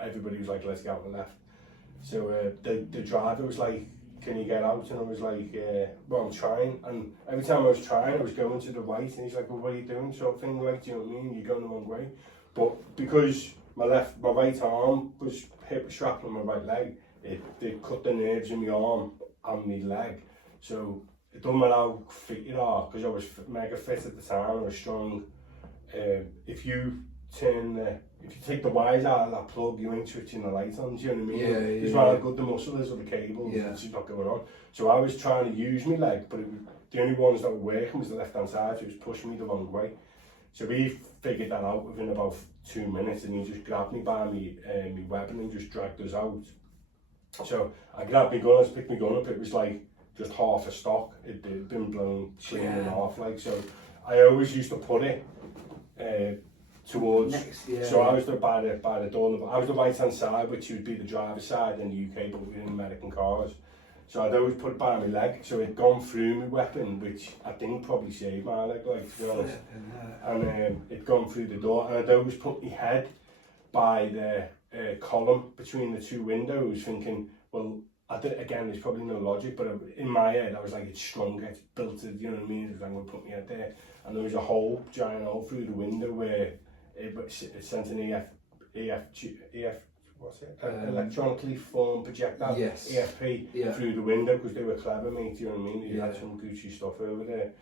Everybody was like, let's get out on the left. So the driver was like, can you get out? And I was like, well, I'm trying. And every time I was trying, I was going to the right, and he's like, well, what are you doing? Sort of thing, like, do you know what I mean? You're going the wrong way. But because my right arm was hip strapped on my right leg, it cut the nerves in my arm and my leg. So it doesn't matter how fit you are, because I was mega fit at the time, I was strong. If you take the wires out of that plug, you ain't switching the light on, do you know what I mean? It's how good the muscle is of the cable, it's just not going on. So I was trying to use my leg, but the only ones that were working was the left hand side, so it was pushing me the wrong way. So we figured that out within about 2 minutes, and he just grabbed me by my weapon and just dragged us out. So I grabbed my gun, I picked my gun up, it was like just half a stock, it'd been blown clean in half, like. So I always used to put it towards, so I was by the door, I was the right hand side, which would be the driver's side in the UK, but we're in American cars. So I'd always put it by my leg, so it'd gone through my weapon, which I think probably saved my leg, like, to be honest. And it'd gone through the door, and I'd always put my head by the column between the two windows, thinking, well, again, there's probably no logic, but in my head, I was like, it's stronger, it's built it, you know what I mean? It was like, I'm going to put my head there. And there was a hole, giant hole through the window where it sent an electronically formed projectile, EFP, through the window, because they were clever, mate, you know what I mean? They had some Gucci stuff over there.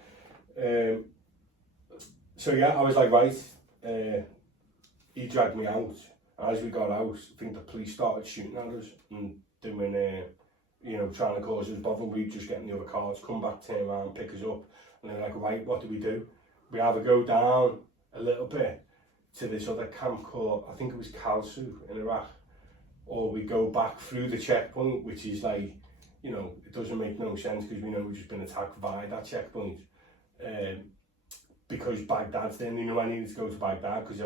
So yeah, I was like, right, he dragged me out. As we got out, I think the police started shooting at us and doing, trying to cause us bother. We'd just get in the other cars, come back, turn around, pick us up, and they're like, right, what do? We either go down a little bit to this other camp called, I think it was Kalsu in Iraq, or we go back through the checkpoint, which is like, it doesn't make no sense, because we know we've just been attacked via that checkpoint. Because Baghdad's there, and I needed to go to Baghdad, because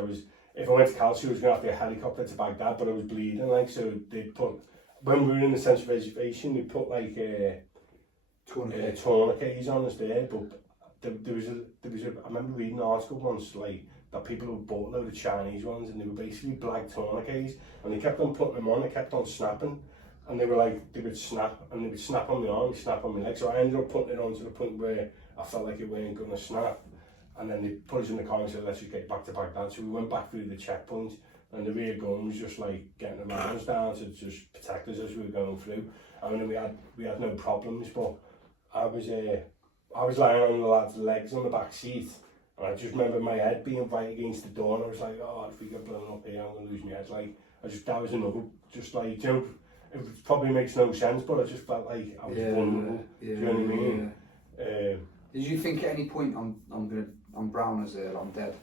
if I went to Kalsu, I was going to have to get a helicopter to Baghdad, but I was bleeding, like, so they put, when we were in the central reservation, they put like tourniquets on us there, but there was I remember reading an article once, like, that people had bought a load of Chinese ones, and they were basically black tourniquets, and they kept on putting them on, they kept on snapping, and they would snap, and they would snap on my arm, snap on my leg, so I ended up putting it on to the point where I felt like it weren't going to snap, and then they put us in the car and said, let's just get back to Baghdad. So we went back through the checkpoint, and the rear gun was just like getting the rounds down to just protect us as we were going through. I mean, we had no problems, but I was lying on the lad's legs on the back seat, and I just remember my head being right against the door, and I was like, oh, if we get blown up here, I'm going to lose my head. Like, that was another, just like, it probably makes no sense, but I just felt like I was vulnerable. Do you know what I mean? Did you think at any point I'm brown as I'm dead?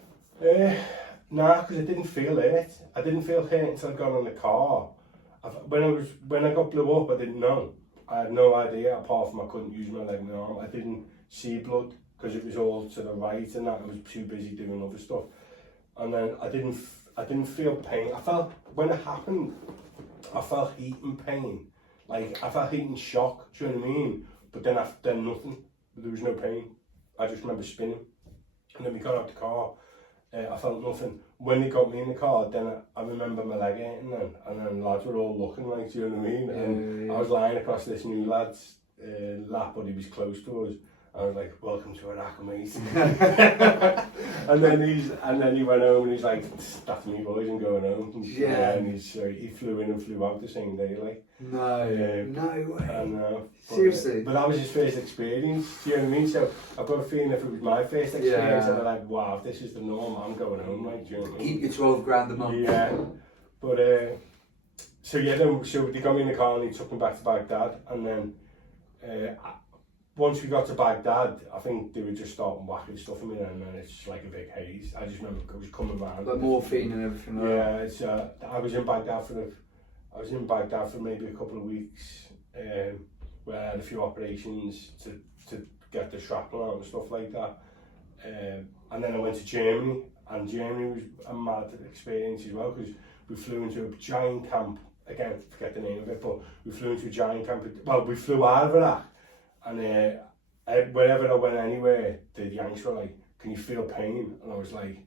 Nah, because I didn't feel it. I didn't feel hurt until I got on the car. When I got blew up, I didn't know. I had no idea, apart from I couldn't use my leg and my arm. I didn't see blood because it was all to the right, and that I was too busy doing other stuff. And then I I didn't feel pain. I felt, when it happened, I felt heat and pain. Like, I felt heat and shock, do you know what I mean? But then nothing. There was no pain. I just remember spinning. And then we got out the car, I felt nothing. When they got me in the car, then I remember my leg hurting then. And then lads were all looking, like, do you know what I mean? And I was lying across this new lad's lap, but he was close to us. I was like, welcome to Iraq, mate. and then he went home and he's like, that's me boys, I'm going home. And he flew in and flew out the same day, like. No way. And, seriously? But that was his first experience, do you know what I mean? So I've got a feeling if it was my first experience, I'd be like, wow, if this is the norm, I'm going home, like, do you know what I mean? Keep your 12 grand a month. Yeah. But, so they got me in the car and he took me back to Baghdad, and then, once we got to Baghdad, I think they were just starting whacking stuff at me, and then it's just like a big haze. I just remember I was coming around. Like morphine and everything. Yeah, it's. I was in Baghdad for maybe a couple of weeks, where I had a few operations to get the shrapnel out and stuff like that. And then I went to Germany, and Germany was a mad experience as well, because we flew into a giant camp. Again, I forget the name of it, but we flew into a giant camp. Well, we flew out of Iraq. And wherever I went anywhere, the Yanks were like, can you feel pain? And I was like,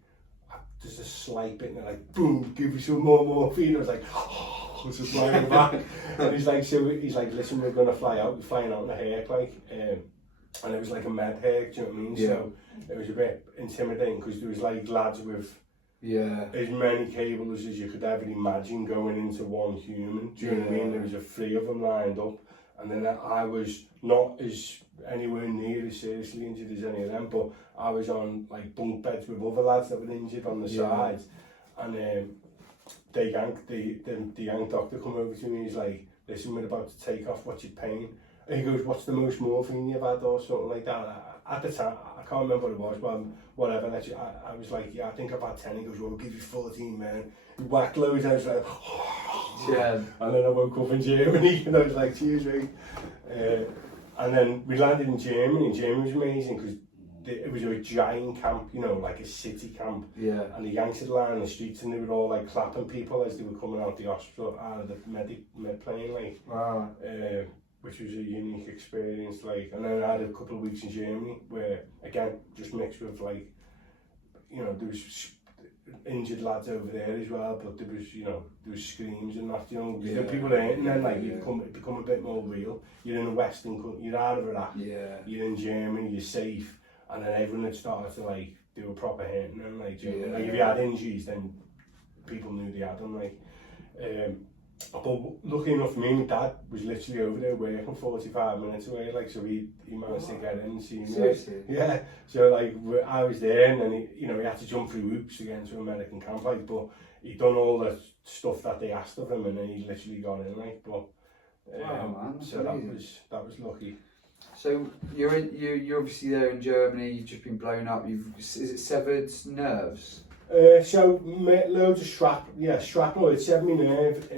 just a slight bit, and they're like, boom, give me some more morphine. I was like, oh, just flying back. And he's like, listen, we're going to fly out. We're flying out in a hake, like, and it was like a med hake, do you know what I mean? Yeah. So it was a bit intimidating, because there was like lads with as many cables as you could ever imagine going into one human, do you know what I mean? There was 3 of them lined up. And then I was not anywhere near as seriously injured as any of them, but I was on like bunk beds with other lads that were injured on the sides. And the Yank doctor come over to me, he's like, listen, we're about to take off, what's your pain? And he goes, what's the most morphine you've had, or something like that. At the time, I can't remember what it was, but whatever. I was like, yeah, I think I've had 10. He goes, well, we'll give you 14, man. He whacked loads, I was like, and then I woke up in Germany, and I was like, cheers, mate. And then we landed in Germany, and Germany was amazing, because it was a giant camp, you know, like a city camp. Yeah. And the Yanks had lined the streets, and they were all like clapping people as they were coming out the hospital, out of the med plane, like. Wow. Which was a unique experience, like. And then I had a couple of weeks in Germany where, again, just mixed with, like, you know, there was injured lads over there as well, but there was screams and that, you know, people there, and then, like, you become a bit more real. You're in a Western country, you're out of Iraq, you're in Germany, you're safe, and then everyone had started to, like, do a proper hitting, and, like, like, if you had injuries, then people knew they had them, like. But lucky enough for me, my dad was literally over there working 45 minutes away, like, so he managed to get in and see me. Seriously? Like, yeah, so like I was there, and then he had to jump through hoops to get into American camp, like, but he'd done all the stuff that they asked of him, and then he literally got in, like, but wow, man, so that was lucky. So you're obviously there in Germany. You've just been blown up. Is it severed nerves? So loads of shrapnel. It severed my nerve.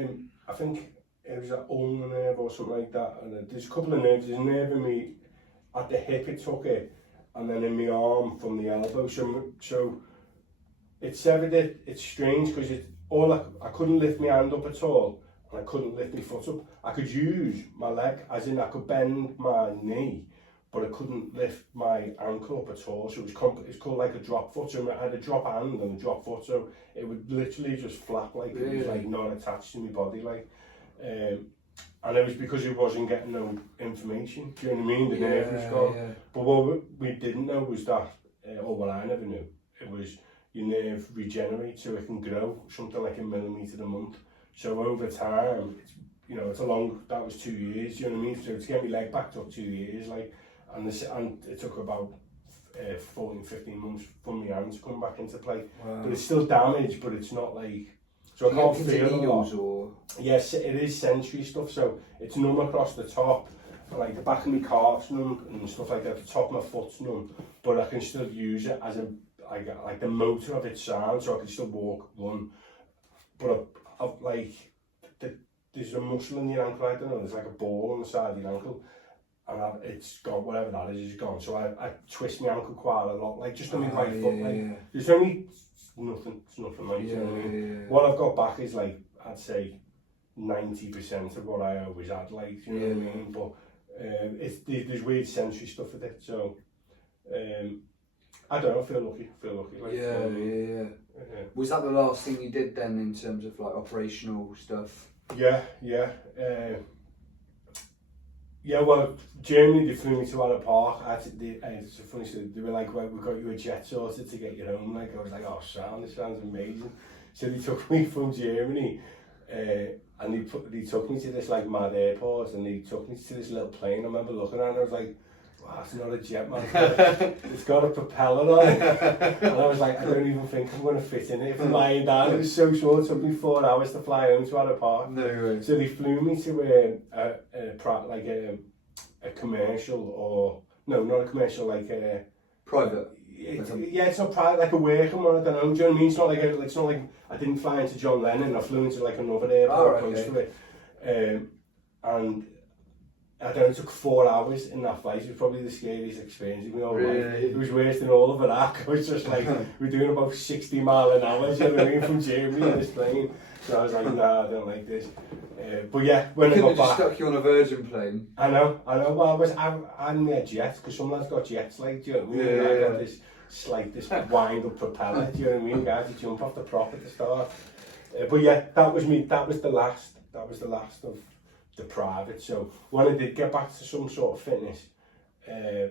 I think it was an ulnar nerve or something like that. And there's a couple of nerves. There's a nerve in me at the hip, it took it, and then in my arm from the elbow. So it severed it. It's strange, because I couldn't lift my hand up at all, and I couldn't lift my foot up. I could use my leg, as in I could bend my knee, but I couldn't lift my ankle up at all. So it's called like a drop foot. So I had a drop hand and a drop foot, so it would literally just flap, like, it was like not attached to my body, like. And it was because it wasn't getting no information. Do you know what I mean? The nerve was gone. Yeah. But what we didn't know was that, or what I never knew, it was your nerve regenerates, so it can grow something like 1 millimetre a month. So over time, it's a long. That was 2 years. Do you know what I mean? So to get my leg back took 2 years, like. And it took about 14, 15 months for my hand to come back into play. Wow. But it's still damaged, but it's not like... So I can't feel a lot. Or? Yes, it is sensory stuff, so it's numb across the top. Like the back of my calf's numb and stuff like that, the top of my foot's numb. But I can still use it as like the motor of its sound, so I can still walk, run. But there's a muscle in your ankle, I don't know, there's like a ball on the side of your ankle. and it's gone, whatever that is gone. So I twist my ankle quite a lot, like just on my right foot, like there's only nothing, it's nothing, like, you know what I mean? What I've got back is like, I'd say 90% of what I always had, like, you know what I mean? But there's weird sensory stuff with it, so I don't know, I feel lucky, like, Was that the last thing you did then in terms of like operational stuff? Well, Germany, they flew me to Allen Park. It's a funny story. They were like, well, we've got you a jet sorted to get you home. Like, I was like, oh, this sounds amazing. So they took me from Germany, and they took me to this like mad airport, and they took me to this little plane. I remember looking at it, and I was like, wow, it's not a jet, man. It's got a propeller on it. And I was like, I don't even think I'm going to fit in it flying down. It was so short, it took me 4 hours to fly home to Allen Park. No way. So they flew me to a commercial, or no, not a commercial, like a private. It's not private, like a working one. I don't know. Do you know what I mean? It's not like I didn't fly into John Lennon. I flew into like another airport close to it, and I don't know. It took 4 hours in that flight. It was probably the scariest experience of my whole life. It was worse than all of Iraq. I was just like, we're doing about 60 mile an hour. You know what I mean? From Germany in this plane. So I was like, nah, I don't like this. But yeah, when I got back, stuck you on a Virgin plane. I know. Well, I hadn't had jets, because some lads got jets, like, do you know what I mean? I got this wind up propeller, do you know what I mean? Guys, you jump off the prop at the start. But yeah, that was the last of the private. So when I did get back to some sort of fitness,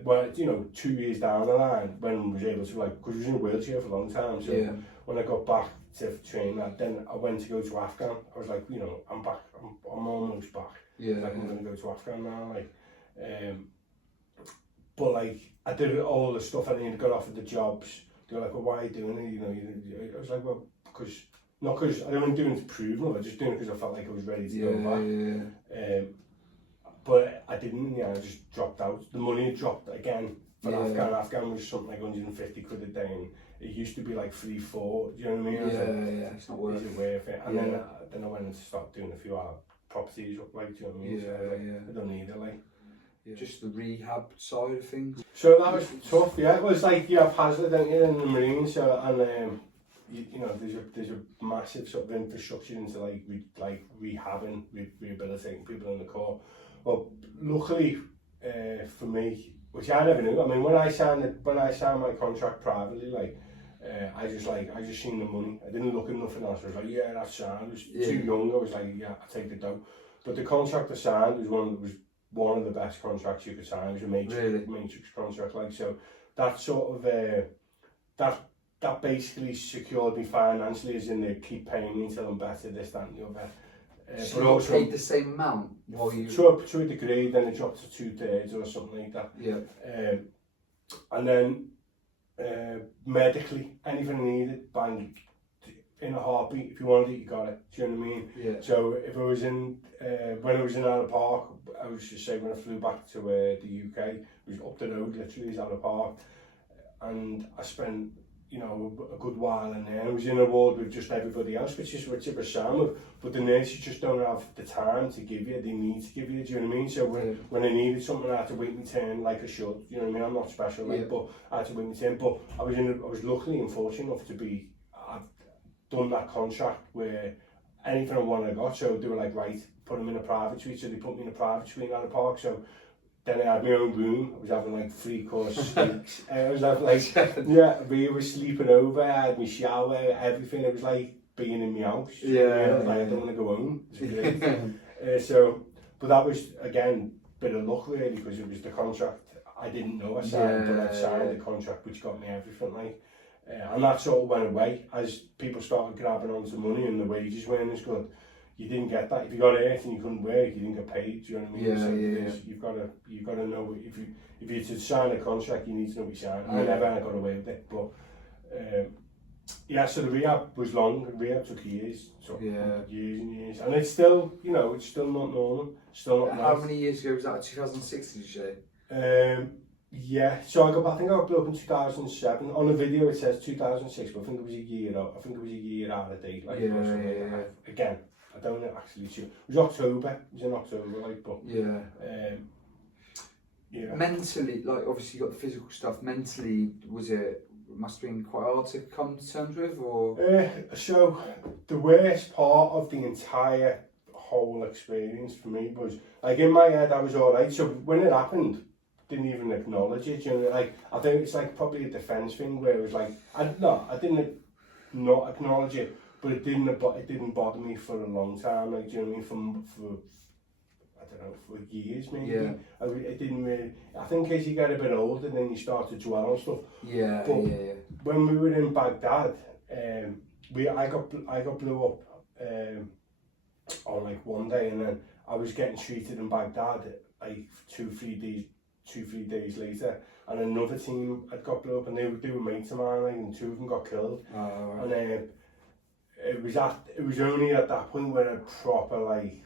well, you know, 2 years down the line, when I was able to, like, because I was in a wheelchair for a long time, so when I got back to train that, then I went to go to Afghan. I was like, you know, I'm back, I'm almost back. Like, I'm going to go to Afghan now, like, but like, I did all the stuff I needed, got offered the jobs. They were like, well, why are you doing it? You know, I was like, well, not because I wasn't doing it to prove them, I was just doing it because I felt like I was ready to go back. But I didn't, I just dropped out. The money had dropped again for Afghan. Afghan was something like 150 quid a day, and it used to be like 3-4, do you know what I mean? I was like, it's not worth it. Is it worth it? And then I went and started doing a few other properties, like, do you know what I mean? So I was like, I don't need it, like. Just the rehab side of things. So that was tough, It was like, you have Hazard, don't you, in the Marines, so, and you know, there's a massive sort of infrastructure into like rehabbing, rehabilitating people in the Corps. Well, luckily for me, which I never knew. I mean, when I signed my contract privately, like, I just seen the money. I didn't look at nothing else. I was like, yeah, that's signed. I was too young. I was like, yeah, I'll take the dough. But the contract I signed was one of the best contracts you could sign. It was a matrix contract, like, so that sort of that basically secured me financially, as in they keep paying me until I'm better, this, that, and the other. So but also paid the same amount while you to a degree, then it dropped to 2/3 or something like that. And then medically, anything I needed, bang, in a heartbeat. If you wanted it, you got it. Do you know what I mean? So if I was in when I was in Allen Park, I was just saying, when I flew back to the UK, it was up the road, literally, is Allen Park, and I spent, you know, a good while in there. I was in a ward with just everybody else, which is a shame of, but the nurses just don't have the time to give you, they need to give you, do you know what I mean? So when I needed something, I had to wait my turn like I should, you know what I mean? I'm not special, like, but I had to wait my turn. But I was luckily and fortunate enough to be, I've done that contract where anything I wanted I got, so they were like, right, put them in a private suite, so they put me in a private suite in Allen Park. So then I had my own room. I was having like 3-course steaks. I was having like, we were sleeping over. I had my shower, everything. It was like being in my house. Like, I don't want to go home. But that was, again, a bit of luck really, because it was the contract I didn't know I signed, but I signed the contract which got me everything, like. And that sort of went away as people started grabbing onto money and the wages weren't as good. You didn't get that. If you got hurt and you couldn't work, you didn't get paid. Do you know what I mean? You've got to know, if you to sign a contract, you need to know what you sign. I never got away with it, but so the rehab was long. The rehab took years, years and years, and it's still, you know, it's still not normal. Still not. How many years ago was that? 2006, did you say? So I think I got up in 2007. On the video it says 2006, but I think it was a year out. I think it was a year out of date. Like, again, I don't actually sure. It was October. It was in October, like, but Mentally, like obviously you got the physical stuff. Mentally, must have been quite hard to come to terms with, or? So the worst part of the entire whole experience for me was, like, in my head I was alright. So when it happened, didn't even acknowledge it. You know, like, I think it's like probably a defence thing where it was like, I didn't not acknowledge it, but it didn't bother me for a long time. Like, do you know what I mean? For I don't know, for years maybe. Yeah. It didn't really. I think as you get a bit older, then you start to dwell on stuff. Yeah, but yeah. When we were in Baghdad, I got blew up on like one day, and then I was getting treated in Baghdad like 2-3 days later, and another team had got blew up, and they were mates of mine, like, and 2 of them got killed. Oh, right. And it was only at that point where I proper like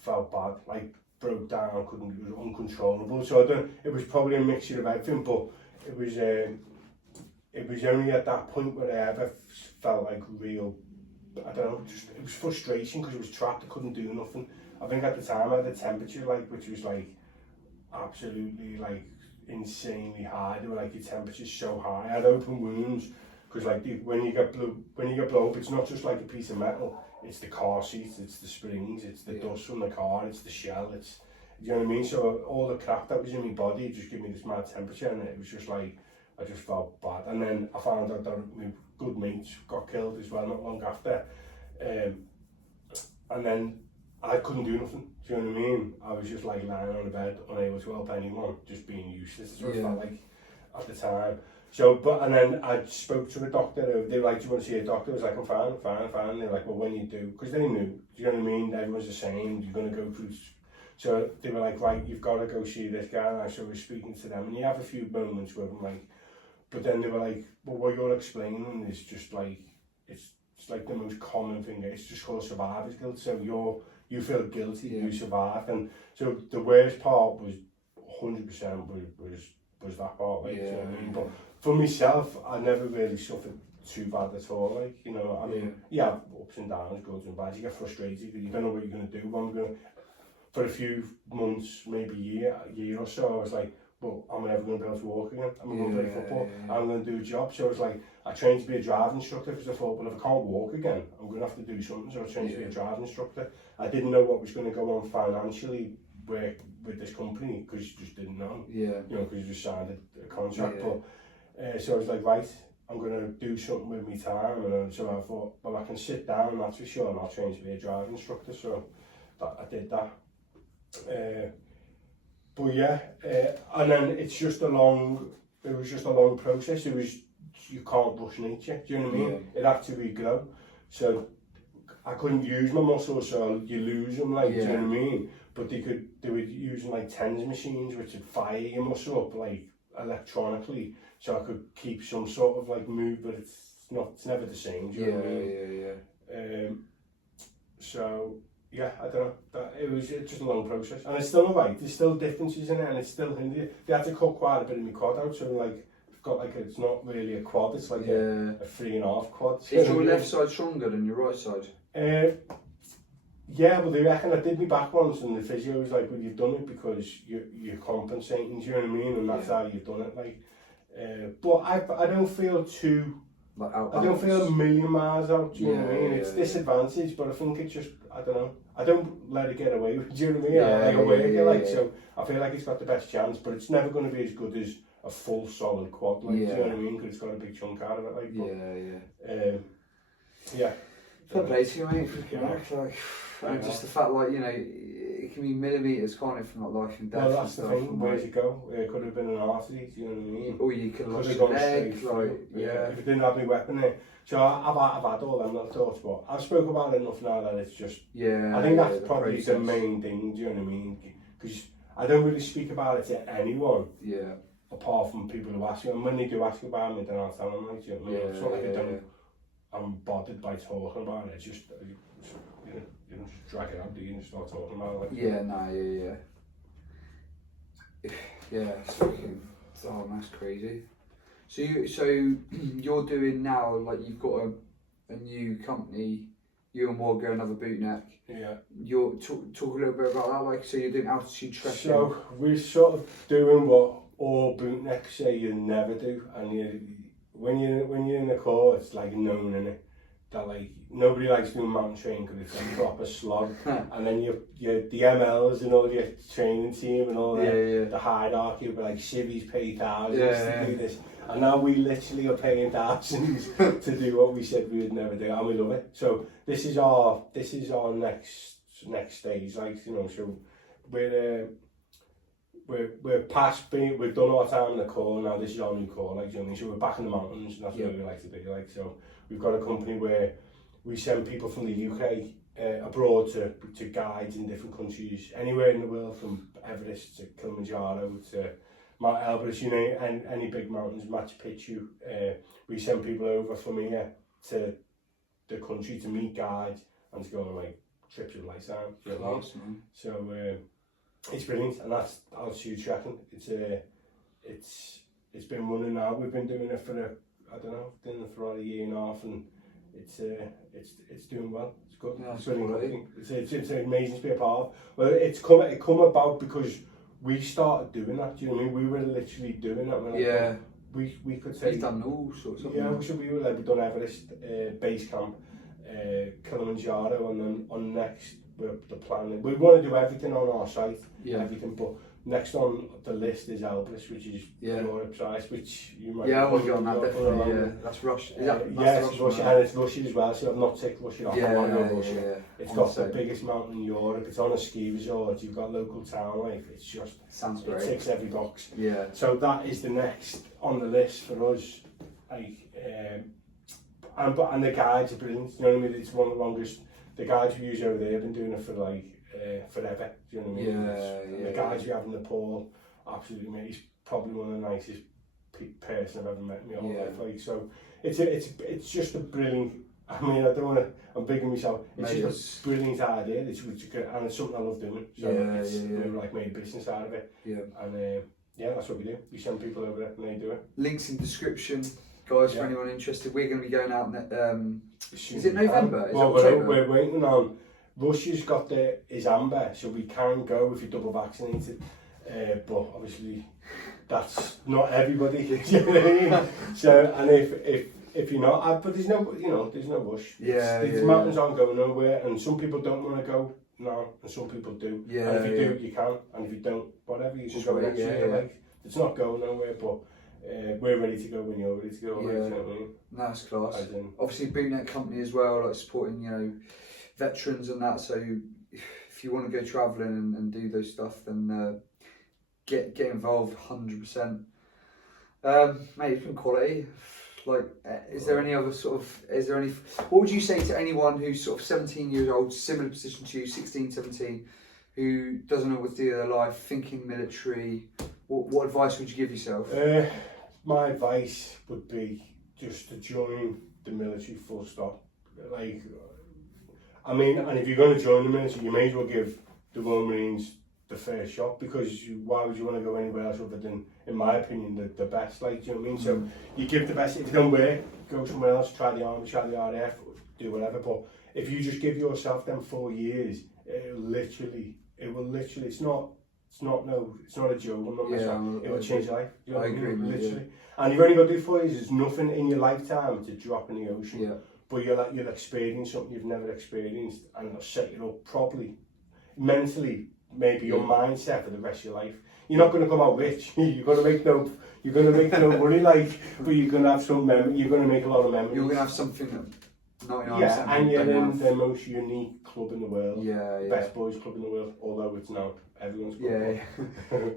felt bad, like broke down, it was uncontrollable. So it was probably a mixture of everything, but it was only at that point where I ever felt like real, I don't know, just, it was frustration because I was trapped, I couldn't do nothing. I think at the time I had a temperature like, which was like absolutely like insanely high. They were like, your temperature's so high. I had open wounds because like when you get blown up, it's not just like a piece of metal. It's the car seats, it's the springs, it's the dust from the car, it's the shell, it's, you know what I mean? So all the crap that was in my body just gave me this mad temperature, and it was just like, I just felt bad. And then I found out that my good mates got killed as well not long after. And then I couldn't do nothing, do you know what I mean? I was just like lying on the bed, unable to help anyone, just being useless. That's what it felt like at the time. So, and then I spoke to a doctor. They were like, do you want to see a doctor? I was like, I'm fine. And they were like, well, when you do, because they knew, do you know what I mean? Everyone's the same, you're going to go through. So they were like, right, you've got to go see this guy. And I was speaking to them, and you have a few moments with them, like, but then they were like, well, what you're explaining is just like, it's like the most common thing. It's just called survivor's guilt. So you feel guilty, you survived. And so the worst part was 100% was that part, like, you know what I mean? But for myself, I never really suffered too bad at all, like, you know, I mean, you have ups and downs, goods and bads, you get frustrated, you don't know what you're going to do. For a few months, maybe a year or so, I was like, well, I'm never going to be able to walk again, I'm going to play football, I'm going to do a job. So I was like, I trained to be a driving instructor because I thought, well, if I can't walk again, I'm going to have to do something. So I trained to be a driving instructor. I didn't know what was going to go on financially with this company, because you just didn't know, you know, because you just signed a contract. But so I was like, right, I'm going to do something with my time. And so I thought, well, I can sit down, that's for sure, and I'll train to be a driving instructor. So I did that. But yeah, and then it was just a long process. You can't rush nature, do you know what I mean? It had to regrow. So I couldn't use my muscles, so you lose them, like, do you know what I mean? But they were using like TENS machines, which would fire your muscle up like electronically, so I could keep some sort of like move, but it's never the same, do you know what I mean? So yeah, I don't know, it's just a long process, and it's still alright, there's still differences in it, and it's still Hindi. They had to cut quite a bit of my quad out, so like, I've got like, it's not really a quad, it's like a 3.5 quad. Is your left side stronger than your right side? Yeah, well, they reckon I did my back once, and the physio was like, well, you've done it because you're compensating, do you know what I mean? And that's how you've done it, like. But I don't feel too, like, I don't feel a million miles out, do you know what I mean? It's disadvantage, but I think it's just, I don't know. I don't let it get away with, do you know what I mean? So I feel like it's got the best chance, but it's never going to be as good as a full solid quad, like, do you know what I mean? Because it's got a big chunk out of it, like. But, yeah. Fair play to you, mate. Like, and just the fact, like, you know, it can be millimetres, can't it, from like life and death. Well, that's the thing. Where'd you go? It could have been an artery. Do you know what I mean? Or you could have lost gone your leg. Like, if it didn't have any weapon there. So I've had all them little thoughts, but I've spoken about it enough now that it's just. I think that's probably the main thing. Do you know what I mean? Because I don't really speak about it to anyone. Apart from people who ask me, and when they do ask about me, then I'll tell them, like, do you know what I mean? It's not like I'm bothered by talking about it. It's just, you don't just drag it out, do you? And start talking about it. Like. It's fucking, that's crazy. So you're doing now, like, you've got a new company you and Wad go another boot neck. Yeah. You're talk a little bit about that, like, so you're doing altitude trekking. So we're sort of doing what all boot necks say you never do, and when you're in the core, it's like known, innit? That like nobody likes doing mountain training because it's a proper slog, and then you the MLs and all your training team and all the hierarchy will be like civvies pay thousands to do this, and now we literally are paying thousands to do what we said we would never do, and we love it. So this is our next stage, like, you know. So we're past being, we've done our time in the core now. This is our new core, like, you know what I mean? So we're back in the mountains, and that's where we like to be, like. So we've got a company where we send people from the UK abroad to guides in different countries, anywhere in the world, from Everest to Kilimanjaro to Mount Elbrus, you know, and any big mountains, Machu Picchu. We send people over from here to the country to meet guides and to go on like trips of lifetime. You know what I mean? So it's brilliant, and that's altitude trekking. It's been running now. We've been doing it for doing it for about a year and a half, and it's doing well. It's good. Yeah, it's brilliant. It's amazing to be a part of. Well, it come about because we started doing that. Do you know what I mean? We were literally doing that. We could say we've done all sorts of we've done Everest, base camp, Kilimanjaro, and then on next the plan. We want to do everything on our site, everything, but next on the list is Elbrus, which is Europe size, which you might. Yeah, I want to go on that definitely. Yeah, that's Russia. It's Russia, and it's Russia as well. So I've not ticked Russia off. I want to go Russia. Yeah. It's got the biggest mountain in Europe. It's on a ski resort. You've got local town life. It's just sounds great. It ticks every box. Yeah. So that is the next on the list for us. Like, and the guides are brilliant. You know what I mean? It's one of the longest. The guides we use over there have been doing it for like forever. Do you know what I mean? The guides we have in Nepal, absolutely, mate. He's probably one of the nicest person I've ever met in my whole life. Like, so it's just a brilliant. I mean, I don't want to. I'm bigging myself. It's just a brilliant idea. And it's something I love doing. So we've like made a business out of it. Yeah. And that's what we do. We send people over there and they do it. Links in description, guys, for anyone interested. We're going to be going out. Is it November? We're waiting on. Russia's got his amber, so we can go if you're double vaccinated. But obviously, that's not everybody. You know what I mean? So, and if you're not, but there's no rush. These mountains aren't going nowhere, and some people don't want to go now, and some people do. Yeah, and if you do, you can, and if you don't, whatever, you just go next year. Like, it's not going nowhere, but we're ready to go when you're ready to go. Yeah, you know what I mean? That's class. Obviously, bootneck company as well, like supporting, you know, veterans and that. So if you want to go travelling and do those stuff, then get involved 100%. Mate, it's been quality. Like, is there any other what would you say to anyone who's sort of 17 years old, similar position to you, 16, 17, who doesn't know what to do with their life, thinking military? What advice would you give yourself? My advice would be just to join the military, full stop. Like, I mean, and if you're going to join the military, you may as well give the Royal Marines the first shot, because why would you want to go anywhere else other than, in my opinion, the best? Like, do you know what I mean? So you give the best. If you don't work, go somewhere else, try the army, try the RAF, do whatever. But if you just give yourself them 4 years, it will literally. It's not a joke. I'm not messing. It will change your life. You know what I agree, literally. And you've only got to do 4 years. There's nothing in your lifetime to drop in the ocean. Yeah. But you'll experience something you've never experienced, and it'll set you up properly, mentally, maybe your mindset for the rest of your life. You're not going to come out rich. You're going to make no money, like, but you're going to have some memory. You're going to make a lot of memories. You're going to have something that 99%. Yeah, and you're in the most unique club in the world. Best boys club in the world, although it's now everyone's club.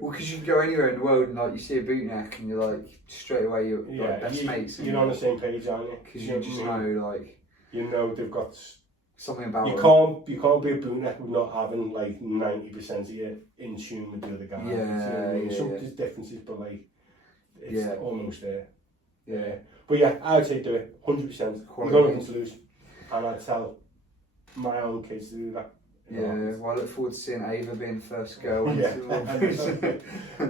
Well, because you can go anywhere in the world and like you see a bootneck and you're like straight away you're like best mates. You're on the same page, aren't you? Because you just know, like, you know, they've got something about you can't be a bootneck with not having like 90% of you in tune with the other guy. Some there's differences, but like it's almost there. But yeah, I would say do it 100%. You've got nothing to lose, and I'd tell my own kids to do that. Yeah, well, I look forward to seeing Ava being the first girl. Yeah, into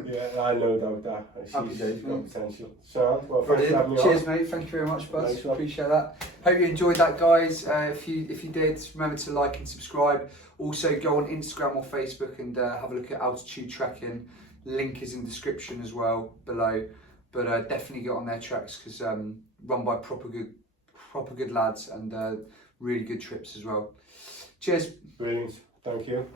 yeah, I know about that. Happy She's days, got mate. potential. So, well, thanks for having me Cheers, on. mate. Thank you very much, Buzz. Nice one. Appreciate that. Hope you enjoyed that, guys. If you did, remember to like and subscribe. Also, go on Instagram or Facebook and have a look at altitude trekking. Link is in the description as well below. But definitely get on their tracks because run by proper good lads and really good trips as well. Cheers. Brilliant. Thank you.